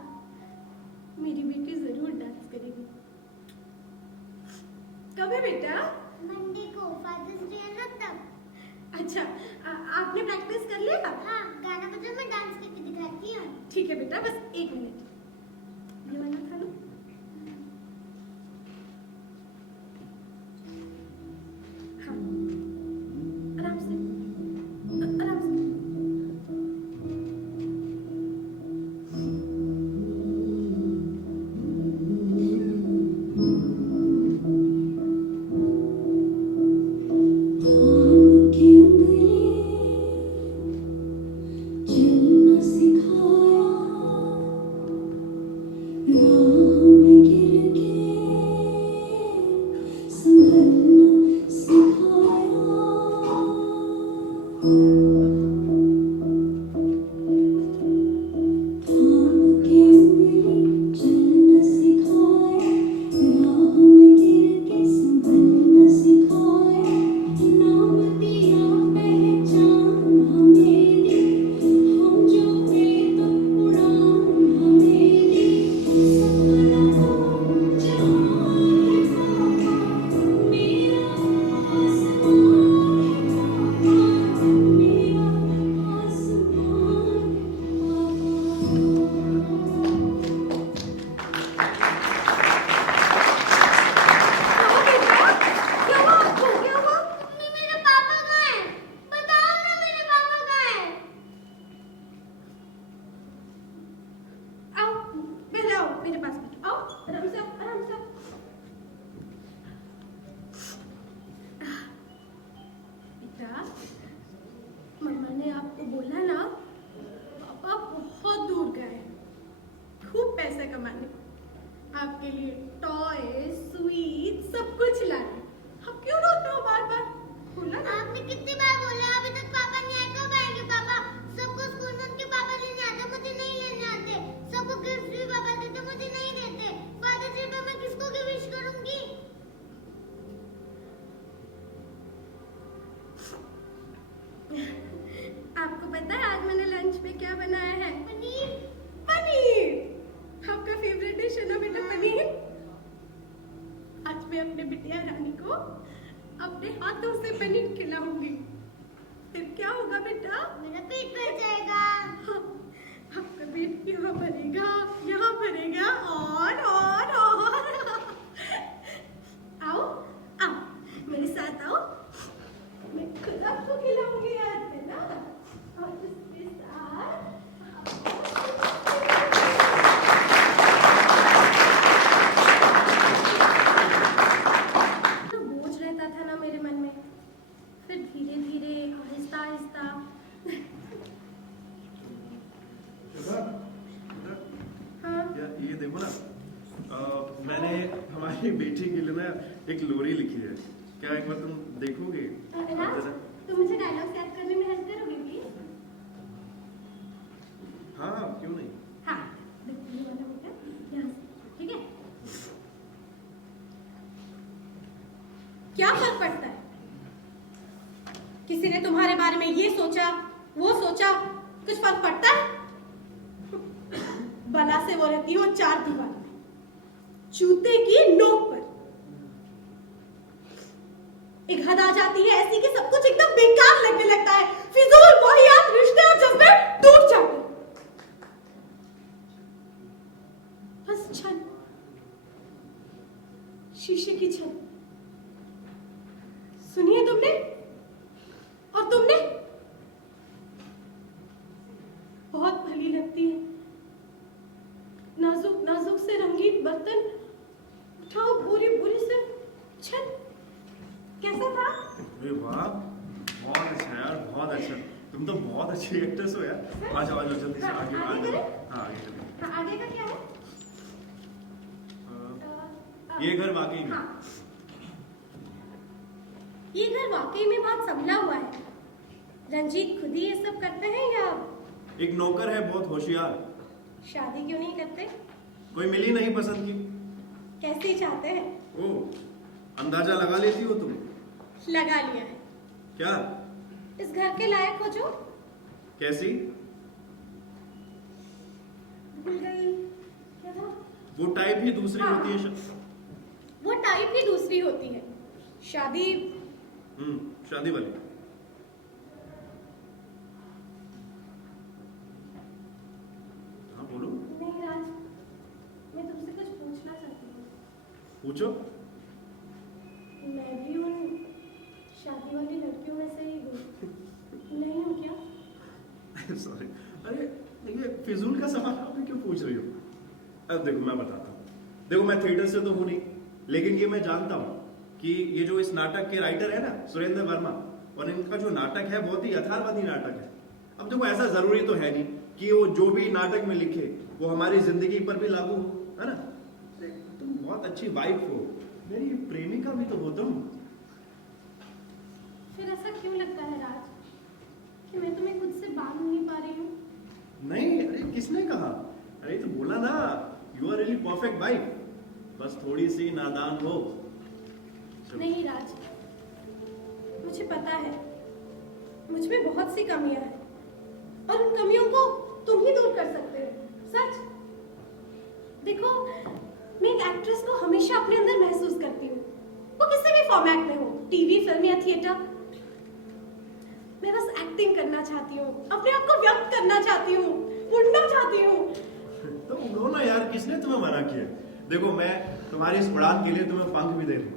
मेरी बेटी जरूर डांस करेगी। कब है बेटा? मंडे को फादर्स डे है ना तब। अच्छा, आपने प्रैक्टिस कर लिया? हाँ, गाना बजा, मैं डांस करके दिखाती हूँ। ठीक है बेटा, बस 1 मिनट। ये वाला था ना? हाँ, आराम से, आराम से। आपके लिए टॉय स्वीट सब कुछ लाए। आप क्यों रोते हो बार बार? बोला ना। आपने कितनी बार बोला, अभी तक पापा नहीं आए। कब आएंगे पापा? सबको स्कूल में उनके पापा लेने आते, मुझे नहीं लेने आते। सबको गिफ्ट भी पापा देते, मुझे नहीं देते। फादर्स डे पे मैं किसको की विश करूंगी? आपको पता है आज मैंने लंच में क्या बनाया है? पनीर। पनीर। आपका फेवरेट डिश है ना बेटा पनीर। आज मैं अपने बिटिया रानी को अपने हाथों से पनीर खिलाऊंगी। फिर क्या होगा बेटा? मेरा पेट भर जाएगा। हाँ, आपका पेट यहाँ भरेगा, यहाँ भरेगा और आओ आओ मेरे साथ आओ। मैं खुद आपको खिलाऊंगी आज, है ना? और उसके साथ बोझ रहता था ना मेरे मन में, फिर धीरे धीरे आहिस्ता आहिस्ता हाँ यार ये देखो ना, मैंने हमारी बेटी के लिए ना एक लोरी लिखी है। क्या एक बार तुम देखोगे? राज, तुम मुझे डायलॉग याद करने में हेल्प करोगे प्लीज? हाँ क्यों नहीं। हाँ, देखो ये वाला बेटा यहाँ से, ठीक है? क्या फर्क पड़ता है? किसी ने तुम्हारे बारे में ये सोचा, वो सोचा, कुछ फर्क पड़ता है? बला से वो रहती हो 4 दीवार में, जूते की नोक पर। एक हद आ जाती है ऐसी कि सब कुछ एकदम बेकार लगने लगता है। फिजूल वाहियात रिश्ते और जज्बे टूट जाते हैं। बस छन, शीशे की छन। सुनिए तुमने, और तुमने बहुत भली लगती है। नाजुक नाजुक से रंगीन बर्तन उठाओ, पूरी पूरी से छन। कैसा था? अरे वाह, बहुत अच्छा यार, बहुत अच्छा। तुम तो बहुत अच्छी एक्ट्रेस हो यार। आ जाओ जल्दी से आगे आगे। हाँ आगे चलो। हाँ, आगे का क्या है? ये घर वाकई में, हाँ, ये घर वाकई में बहुत संभला हुआ है। रंजीत खुद ही ये सब करते हैं या? एक नौकर है बहुत होशियार। शादी क्यों नहीं करते? कोई मिली नहीं पसंद की। कैसी चाहते हैं? ओ, अंदाजा लगा लेती हो तुम? लगा लिया है। क्या? इस घर के लायक हो जो। कैसी? भूल गई। क्या था? वो टाइप ही दूसरी हाँ। होती है। वो टाइप ही दूसरी होती है। शादी शादी वाली। हाँ बोलो। नहीं राज, मैं तुमसे कुछ पूछना चाहती हूँ। पूछो। मैं भी उन शादी वाली लड़कियों में से ही हूँ। नहीं हूँ क्या? सॉरी। अरे ये फिजूल का सवाल आप क्यों पूछ रही हो? अब देखो मैं बताता हूँ। देखो मैं थिएटर से तो हूँ नहीं, लेकिन ये मैं जानता हूँ कि ये जो इस नाटक के राइटर है ना, सुरेंद्र वर्मा, और इनका जो नाटक है बहुत ही यथार्थवादी नाटक है। अब देखो ऐसा जरूरी तो है नहीं कि वो जो भी नाटक में लिखे वो हमारी जिंदगी पर भी लागू हो, है ना? तुम बहुत अच्छी वाइफ हो, मेरी प्रेमिका भी तो हो तुम। फिर ऐसा क्यों लगता है राज कि मैं तुम्हें खुद से बांध नहीं पा रही हूँ? नहीं, अरे किसने कहा? अरे तो बोला ना, you are really perfect wife, बस थोड़ी सी नादान हो। नहीं राज, मुझे पता है मुझ में बहुत सी कमियां हैं और उन कमियों को तुम ही दूर कर सकते हो। सच देखो, मैं एक एक्ट्रेस को हमेशा अपने अंदर महसूस करती हूँ, वो किसी भी फॉर्मेट में हो, टीवी, फिल्म या थिएटर। मैं बस एक्टिंग करना चाहती हूँ, अपने आप को व्यक्त करना चाहती हूँ, उड़ना चाहती हूँ। तो उड़ो ना यार, किसने तुम्हें मना किया? देखो मैं तुम्हारी इस उड़ान के लिए तुम्हें पंख भी दे दूँ,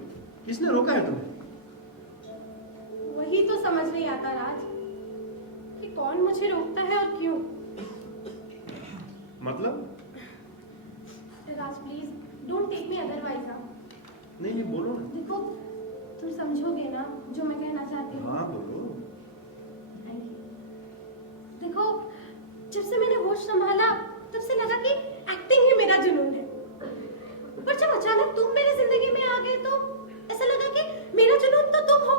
किसने रोका है तुम्हें? वही तो समझ नहीं आता राज कि कौन मुझे रोकता है और क्यों। मतलब? Raj please don't take me otherwise. नहीं नहीं बोलो ना। देखो, तुम समझोगे ना जो मैं कहना चाहती हूँ? हाँ बोलो। Thank you. देखो, जब से मैंने होश संभाला तब से लगा कि एक्टिंग ही मेरा जुनून है, पर जब अचानक तुम मेरी जिंदगी में आ गए तो ऐसा लगा कि मेरा जुनून तो तुम हो।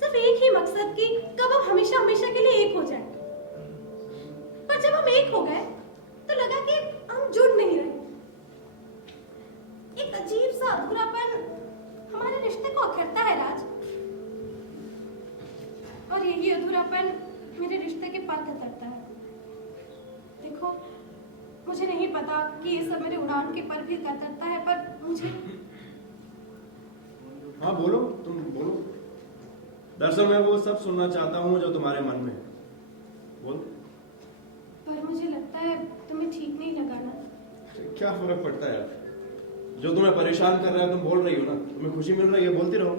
सिर्फ एक ही मकसद कि कब हम हमेशा हमेशा के लिए एक हो जाए। पर जब हम एक हो गए तो लगा कि हम जुड़ नहीं रहे। एक अजीब सा अधूरापन हमारे रिश्ते को अखरता है राज, और यही अधूरापन मेरे रिश्ते के पर कतरता है। देखो, मुझे नहीं पता कि ये सब मेरे उड़ान के पर भी कतरता है, पर मुझे। हाँ बोलो, तुम बोलो। दरअसल मैं वो सब सुनना चाहता हूँ जो तुम्हारे मन में है। बोल। पर मुझे लगता है तुम्हें ठीक नहीं लगा ना? क्या फर्क पड़ता है यार? जो तुम्हें परेशान कर रहा है तुम बोल रही हो ना, तुम्हें खुशी मिल रही है, बोलती रहो।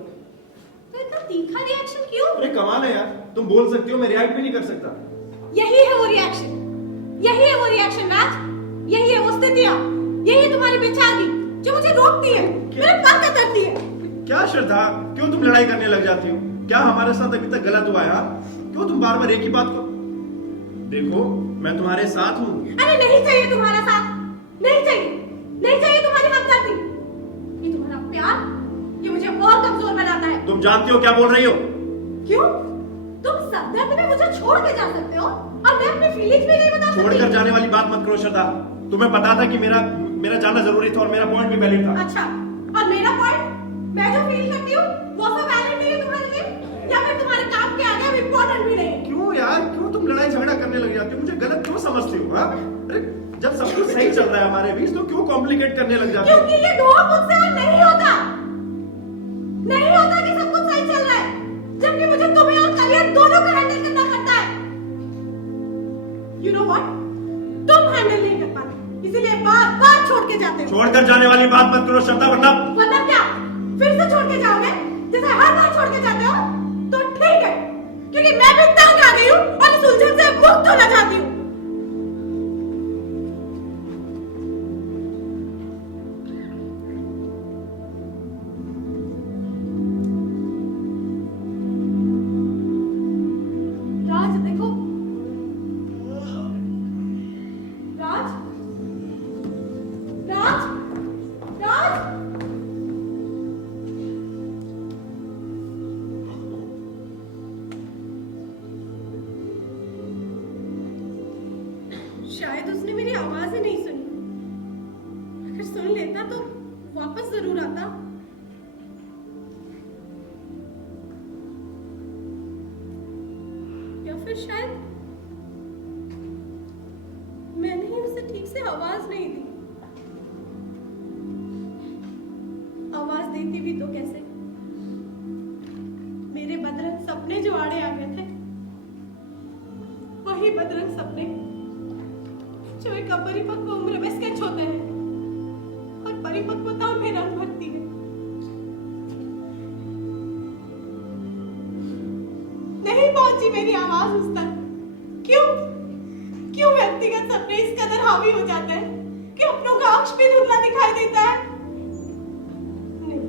तो इतना तीखा रिएक्शन क्यों? अरे कमाल है यार, तुम बोल सकती हो, मैं रिएक्ट भी नहीं कर सकता। यही है वो रिएक्शन, यही है वो रिएक्शन राज, यही है वो स्थितियां, यही तुम्हारी बेचारी जो मुझे रोकती है, मेरे पर कतरती है। क्या श्रद्धा, क्यों तुम लड़ाई करने लग जाती हो? क्या हमारे साथ अभी तक गलत हुआ है? हाँ, क्यों तुम बार बार एक ही बात को? देखो मैं तुम्हारे साथ हूँ। अरे नहीं चाहिए तुम्हारा साथ, नहीं चाहिए, नहीं चाहिए तुम्हारी हमदर्दी। ये तुम्हारा प्यार, ये मुझे और कमजोर बनाता है। तुम जानती हो क्या बोल रही हो? क्यों? तुम सब दर्द में मुझे छोड़ के जा सकते हो और मैं अपनी फीलिंग्स भी नहीं बता सकती। छोड़कर जाने वाली बात मत करो श्रद्धा, तुम्हें पता था कि मेरा जाना जरूरी था और मेरा पॉइंट भी वैलिड था। अच्छा, और मेरा पॉइंट, मैं जो फील करती हूँ वो सब वैलिड नहीं है तुम्हारे लिए, या फिर तुम्हारे काम के आगे अब इम्पोर्टेंट भी नहीं? क्यों यार, क्यों तुम लड़ाई झगड़ा करने लग जाती हो? मुझे गलत क्यों समझती हो? हाँ, अरे जब सब कुछ सही चल रहा है हमारे बीच तो क्यों कॉम्प्लिकेट करने लग जाती हो? क्योंकि ये धोखा मुझसे और नहीं होता, नहीं होता कि सब कुछ सही चल रहा है, जबकि मुझे तुम्हें और करियर दोनों को हैंडल करना पड़ता है। You know what? तुम हैंडल नहीं कर पाते, इसीलिए बार-बार छोड़ के जाते हो। छोड़कर जाने वाली बात मत करो श्रद्धा, वरना क्या फिर से छोड़ के जाओगे जैसे हर बार छोड़ के जाते हो? तो ठीक है, क्योंकि मैं भी तंग आ गई हूँ और इस उलझन से मुक्त होना चाहती हूँ। राज देखो, राज, राज, राज। शायद उसने मेरी आवाज ही नहीं सुनी। अगर सुन लेता तो वापस जरूर आता। या फिर शायद मैंने ही उसे ठीक से आवाज नहीं दी। आवाज देती भी तो कैसे? मेरे बदरंग सपने जो आड़े आ गए थे, वही बदरंग सपने जो एक अपरिपक्व उम्र में स्केच होते हैं और परिपक्वता में रंग भरती है। नहीं पहुंची मेरी आवाज उस तक। क्यों क्यों व्यक्तिगत सपने इस कदर हावी हो जाते हैं कि अपनों का अक्ष भी धुंधला दिखाई देता है? नहीं,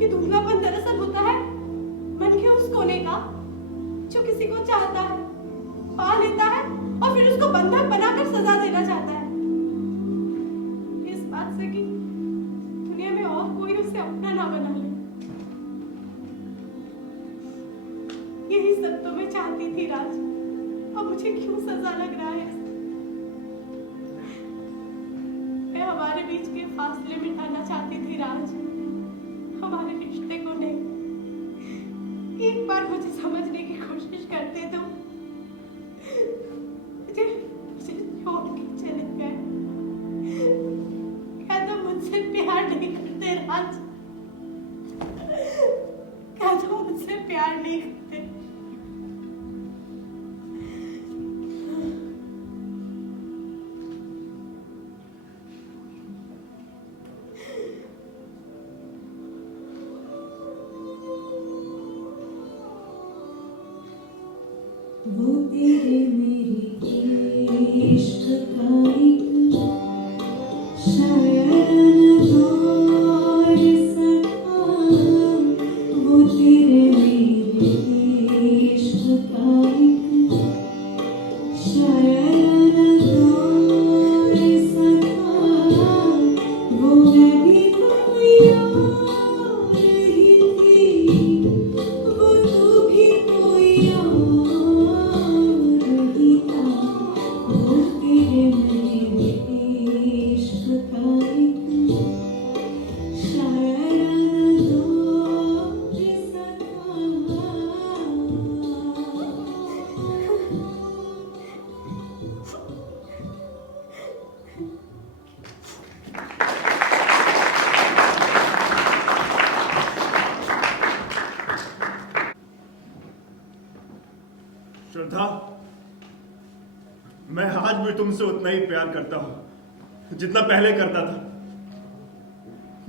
ये धुंधलापन दरअसल होता है मन के उस कोने का जो किसी को चाहता है, पा लेता है और फिर उसको बंधक बनाकर सजा देना चाहता है, इस बात से कि दुनिया में और कोई उसे अपना ना बना ले। यही सब तो मैं चाहती थी राज। अब मुझे क्यों सजा लग रहा है? मैं हमारे बीच के फासले मिटाना चाहती थी राज, हमारे रिश्ते को नहीं। एक बार मुझे समझने की कोशिश करते तो मुझे छोड़ के चले गए। क्या तुम मुझसे प्यार नहीं करते राज? क्या तुम मुझसे प्यार नहीं करते? वो तेरे मेरे इश्क का एक शयन दौर सका। वो तेरे मेरे इश्क का एक शयन दौर सका। वो मैं भी कोई और ही थी, वो तू भी कोई और ही था। वो तेरे मेरे इश्क का एक शयन दौर सका। श्रद्धा, मैं आज भी तुमसे उतना ही प्यार करता हूं जितना पहले करता था।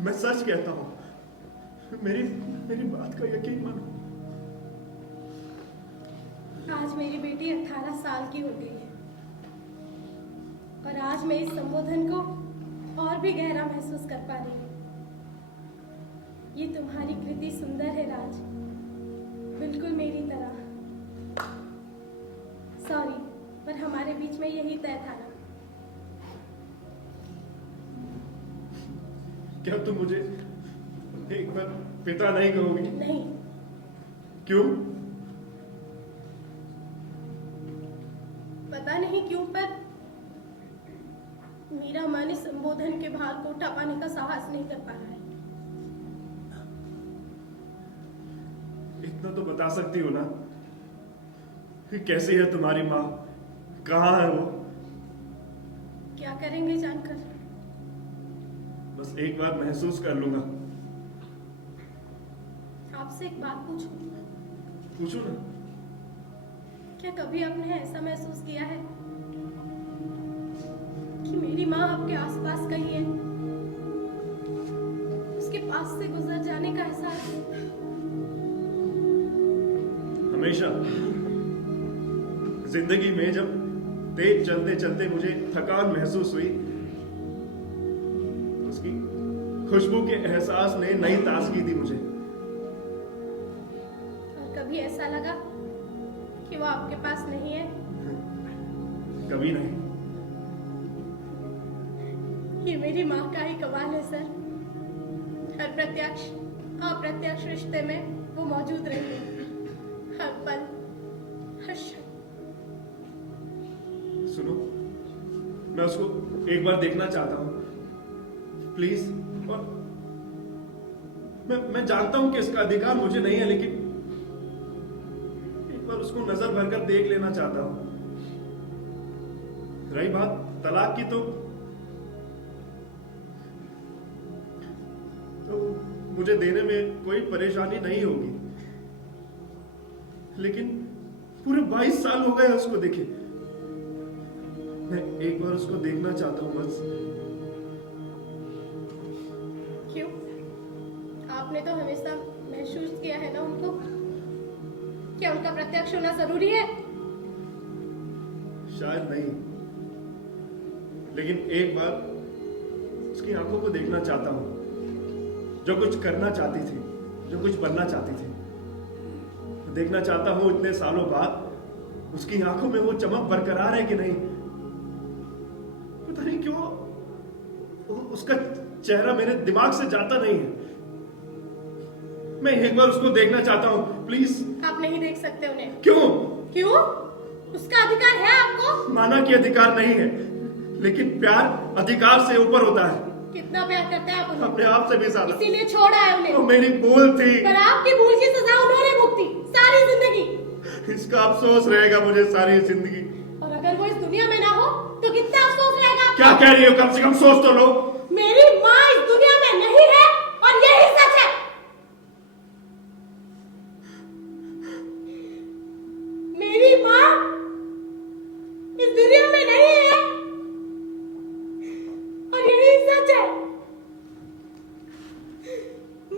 मैं सच कहता हूं, मेरी मेरी बात का यकीन मानो। आज मेरी बेटी 18 साल की हो गई है और आज मैं इस संबोधन को और भी गहरा महसूस कर पा रही हूँ। ये तुम्हारी कृति सुंदर है राज, बिल्कुल मेरी तरह। सॉरी, पर हमारे बीच में यही तय था ना। क्या तुम मुझे एक बार पिता नहीं कहोगी? नहीं, क्यों? पता नहीं क्यों, पर मेरा मन इस संबोधन के भार को उठा पाने का साहस नहीं कर पा रहा है। इतना तो बता सकती हो ना कि कैसी है तुम्हारी माँ, कहाँ है वो? क्या करेंगे जानकर? बस एक बार महसूस कर लूंगा। आपसे एक बात पूछूं? पूछो ना। क्या कभी आपने ऐसा महसूस किया है कि मेरी माँ आपके आसपास कहीं है, उसके पास से गुजर जाने का एहसास? हमेशा जिंदगी में जब तेज चलते चलते मुझे थकान महसूस हुई, उसकी खुशबू के एहसास ने नई ताजगी दी मुझे। और कभी ऐसा लगा कि वो आपके पास नहीं है? कभी नहीं। ये मेरी माँ का ही कमाल है सर। हर प्रत्यक्ष अप्रत्यक्ष रिश्ते में वो मौजूद रहती है, हर पल, हर क्षण। सुनो, मैं उसको एक बार देखना चाहता हूं प्लीज। और मैं जानता हूं कि इसका अधिकार मुझे नहीं है, लेकिन एक बार उसको नजर भरकर देख लेना चाहता हूं। रही बात तलाक की, तो मुझे देने में कोई परेशानी नहीं होगी, लेकिन पूरे 22 साल हो गए उसको देखे। मैं एक बार उसको देखना चाहता हूं बस। क्यों? आपने तो हमेशा महसूस किया है ना उनको। क्या उनका प्रत्यक्ष होना जरूरी है? शायद नहीं, लेकिन एक बार उसकी आंखों को देखना चाहता हूं। जो कुछ करना चाहती थी, जो कुछ बनना चाहती थी, देखना चाहता हूं इतने सालों बाद उसकी आंखों में वो चमक बरकरार है कि नहीं। पता नहीं क्यों उसका चेहरा मेरे दिमाग से जाता नहीं है। मैं एक बार उसको देखना चाहता हूं प्लीज। आप नहीं देख सकते उन्हें। क्यों? क्यों? उसका अधिकार है आपको। माना कि अधिकार नहीं है, लेकिन प्यार अधिकार से ऊपर होता है। कितना प्यार करते हैं आप उन्हें? अपने आप से भी ज्यादा। इसीलिए छोड़ा है उन्हें। वो मेरी भूल थी। पर आपकी भूल की सजा उन्होंने भुगती सारी जिंदगी। इसका अफसोस रहेगा मुझे सारी जिंदगी। और अगर वो इस दुनिया में ना हो तो कितना अफसोस रहेगा आपको? क्या कह रही हो? कम से कम सोच तो लो। मेरी माँ इस दुनिया में नहीं है और यही सच है। मेरी माँ इस दुनिया में नहीं है और यही सच है।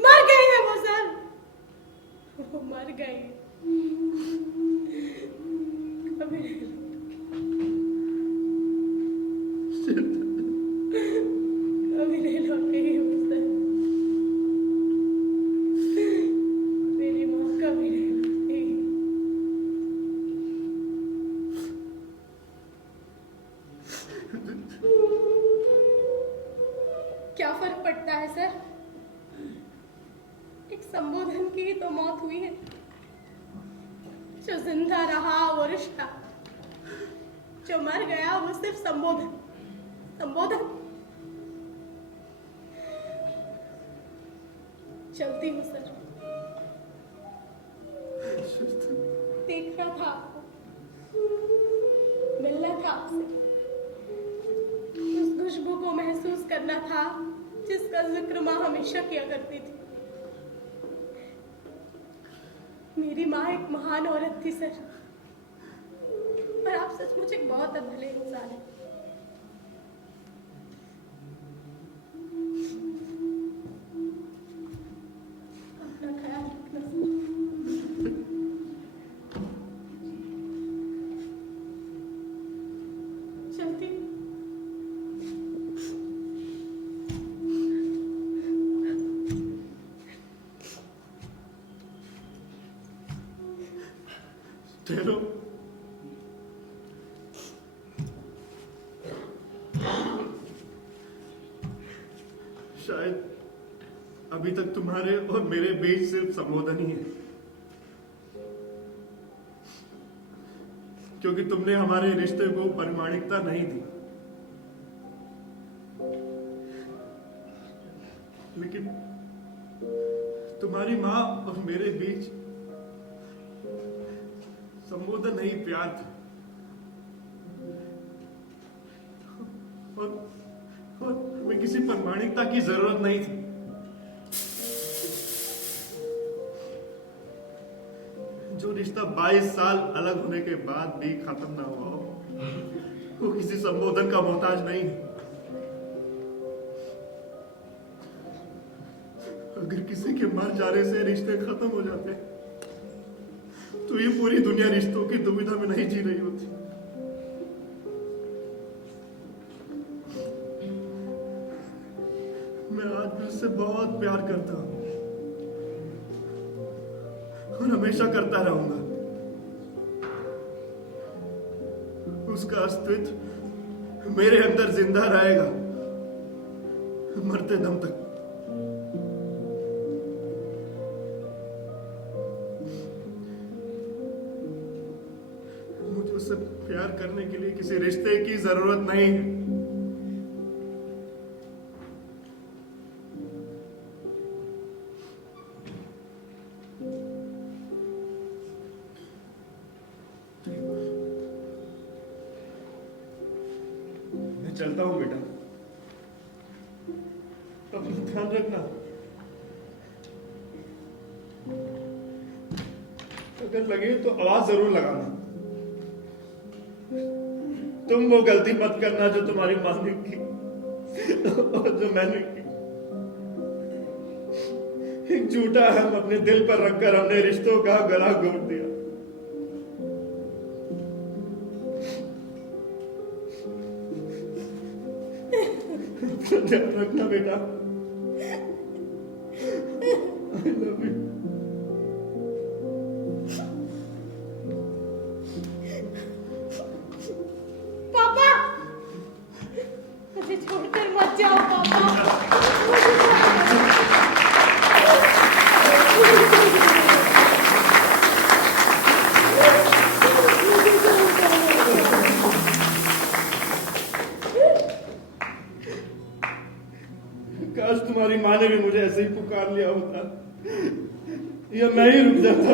मर गई है वो सर, वो मर गई। कभी नहीं कभी नहीं लौटेगी वो सर। मेरी माँ कभी नहीं लौटेगी। क्या फर्क पड़ता है सर? एक संबोधन की ही तो मौत हुई है। जो जिंदा रहा वो रिश्ता, जो मर गया वो सिर्फ संबोधन। संबोधन। चलती हूँ सर। देखना था आपको, मिलना था आपसे, उस खुशबू को महसूस करना था जिसका जिक्र माँ हमेशा किया करती थी। मेरी माँ एक महान औरत थी सर, और आप सचमुच एक बहुत भले इंसान हैं। अपना ख्याल रखना सर। चलती हूँ। ठहरो। शायद अभी तक तुम्हारे और मेरे बीच सिर्फ संबोधन ही है, क्योंकि तुमने हमारे रिश्ते को प्रामाणिकता नहीं दी। लेकिन तुम्हारी माँ और मेरे बीच संबोधन नहीं, प्यार था। और हमें किसी प्रामाणिकता की जरूरत नहीं थी। जो रिश्ता 22 साल अलग होने के बाद भी खत्म ना हुआ हो, वो किसी संबोधन का मोहताज नहीं है। अगर किसी के मर जाने से रिश्ते खत्म हो जाते तो ये पूरी दुनिया रिश्तों की दुविधा में नहीं जी रही होती। मैं आज भी उससे बहुत प्यार करता हूं और हमेशा करता रहूंगा। उसका अस्तित्व मेरे अंदर जिंदा रहेगा मरते दम तक। मुझे मुझसे प्यार करने के लिए किसी रिश्ते की जरूरत नहीं है। मैं चलता हूं बेटा, अपना ध्यान रखना। अगर लगे तो आवाज जरूर लगाना। तुम वो गलती मत करना जो तुम्हारी मां ने की और जो मैंने की। एक झूठा हम अपने दिल पर रखकर हमने रिश्तों का गला घोट दिया। ध्यान रखना बेटा। I love you. पापा, मुझे छोड़कर मत जाओ पापा। काश तुम्हारी माँ ने भी मुझे ऐसे ही पुकार लिया होता, या मैं ही रुक जाता।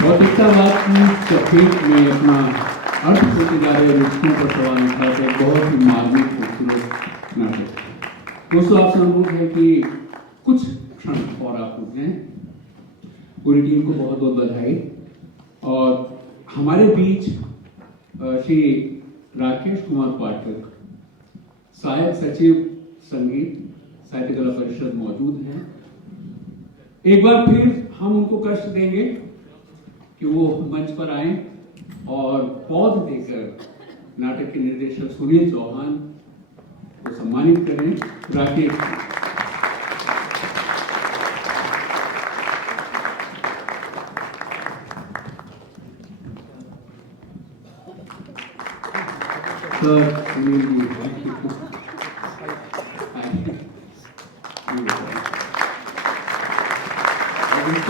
भौतिकतावाद की चपेट में अपना अर्थ होते जा रहे रिश्तों पर सवाल उठाते हैं। बहुत ही मार्मिक खूबसूरत नाटक। दोस्तों, आपसे अनुरोध है कि कुछ क्षण और आप रुक जाएं। पूरी टीम को बहुत बहुत बधाई। और हमारे बीच श्री राकेश कुमार पाठक, सहायक सचिव संगीत, साहित्य कला परिषद मौजूद हैं। एक बार फिर हम उनको कष्ट देंगे कि वो मंच पर आए और पौध देकर नाटक के निर्देशक सुनील चौहान को सम्मानित करें। राकेश, सर सुनील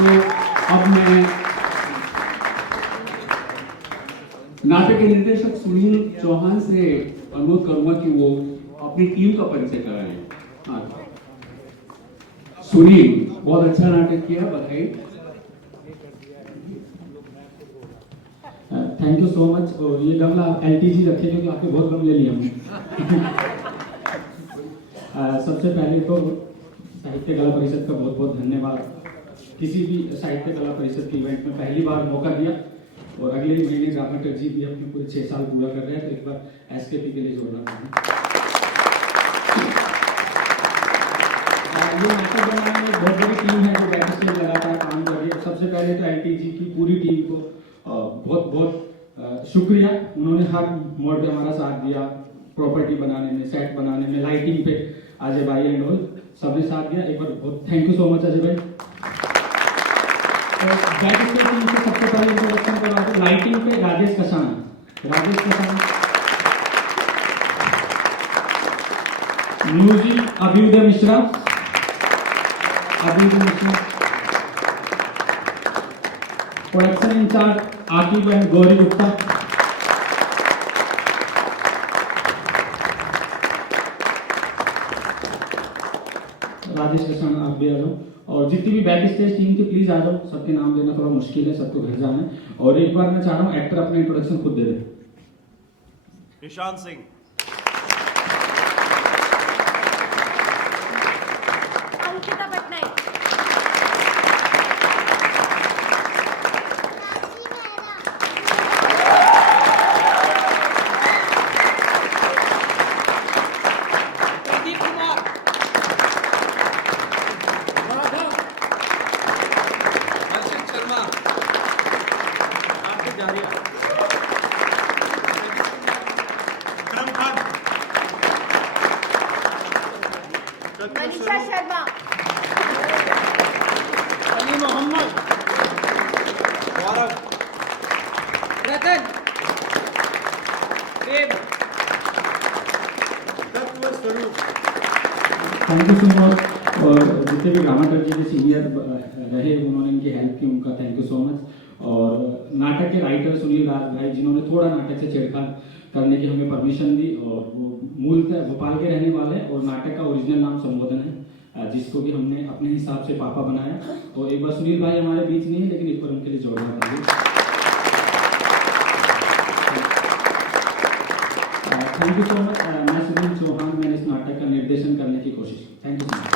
जी, अब मैं नाटक के निर्देशक सुनील चौहान से अनुरोध करूंगा कि वो अपनी टीम का परिचय कराएं। हाँ, सुनील, बहुत अच्छा नाटक किया, बधाई। Thank you so much. और ये गमला एलटीजी रखे क्योंकि आपके बहुत गमले लिए हमने। सबसे पहले तो साहित्य कला परिषद का बहुत बहुत धन्यवाद। किसी भी साहित्य कला परिषद के इवेंट में पहली बार मौका दिया और अगले ही महीने ड्रामाटक जी भी अपने पूरे 6 साल पूरा कर रहे हैं, तो एक बार एसकेपी के लिए जोड़ना चाहूँगा। ये नाटक बनाने में बहुत बड़ी टीम है जो बैक स्टेज लगातार काम कर रही है। सबसे पहले तो एलटीजी की पूरी टीम को बहुत बहुत शुक्रिया। उन्होंने हर मोड पे हमारा साथ दिया, प्रॉपर्टी बनाने में, सेट बनाने में, लाइटिंग पे अजय भाई एंड ऑल सबने साथ दिया। एक बार बहुत thank you so much Ajay भाई। बैक स्टेज टीम से सबसे पहले इंट्रोडक्शन करवा दूं। लाइटिंग पे Rajesh Kasana, music Abhyuday Mishra, production in charge Aqib and Gauri Gupta, Rajesh Kisan, आप भी आ जाओ। और जितनी भी बैक स्टेज टीम के प्लीज आ जाओ। सबके नाम लेना थोड़ा मुश्किल है, सबको घर जाना है। और एक बार मैं चाह रहा हूँ एक्टर अपना इंट्रोडक्शन खुद दे दे। निशांत सिंह, अंकिता पटनायक, साक्षी मेहरा, जा रही है। अकरम खान, मनीषा शर्मा, अली मोहम्मद, गौरव, रतन, देव, तत्व स्वरूप। Thank you so much. और जितने भी ड्रामाटर्स जी के सीनियर रहे उन्होंने इनकी हेल्प की, उनका थैंक यू सो मच। और नाटक के राइटर सुनील राज भाई जिन्होंने थोड़ा नाटक से छेड़छाड़ करने की हमें परमिशन दी, और वो मूलतः भोपाल के रहने वाले हैं और नाटक का ओरिजिनल नाम संबोधन है, जिसको भी हमने अपने हिसाब से पापा बनाया। तो एक बार सुनील भाई हमारे बीच नहीं है, लेकिन एक बार उनके लिए जोड़ना चाहिए। Thank you so much. मैं सुनील चौहान, मैंने इस नाटक का निर्देशन करने की कोशिश की। Thank you so much.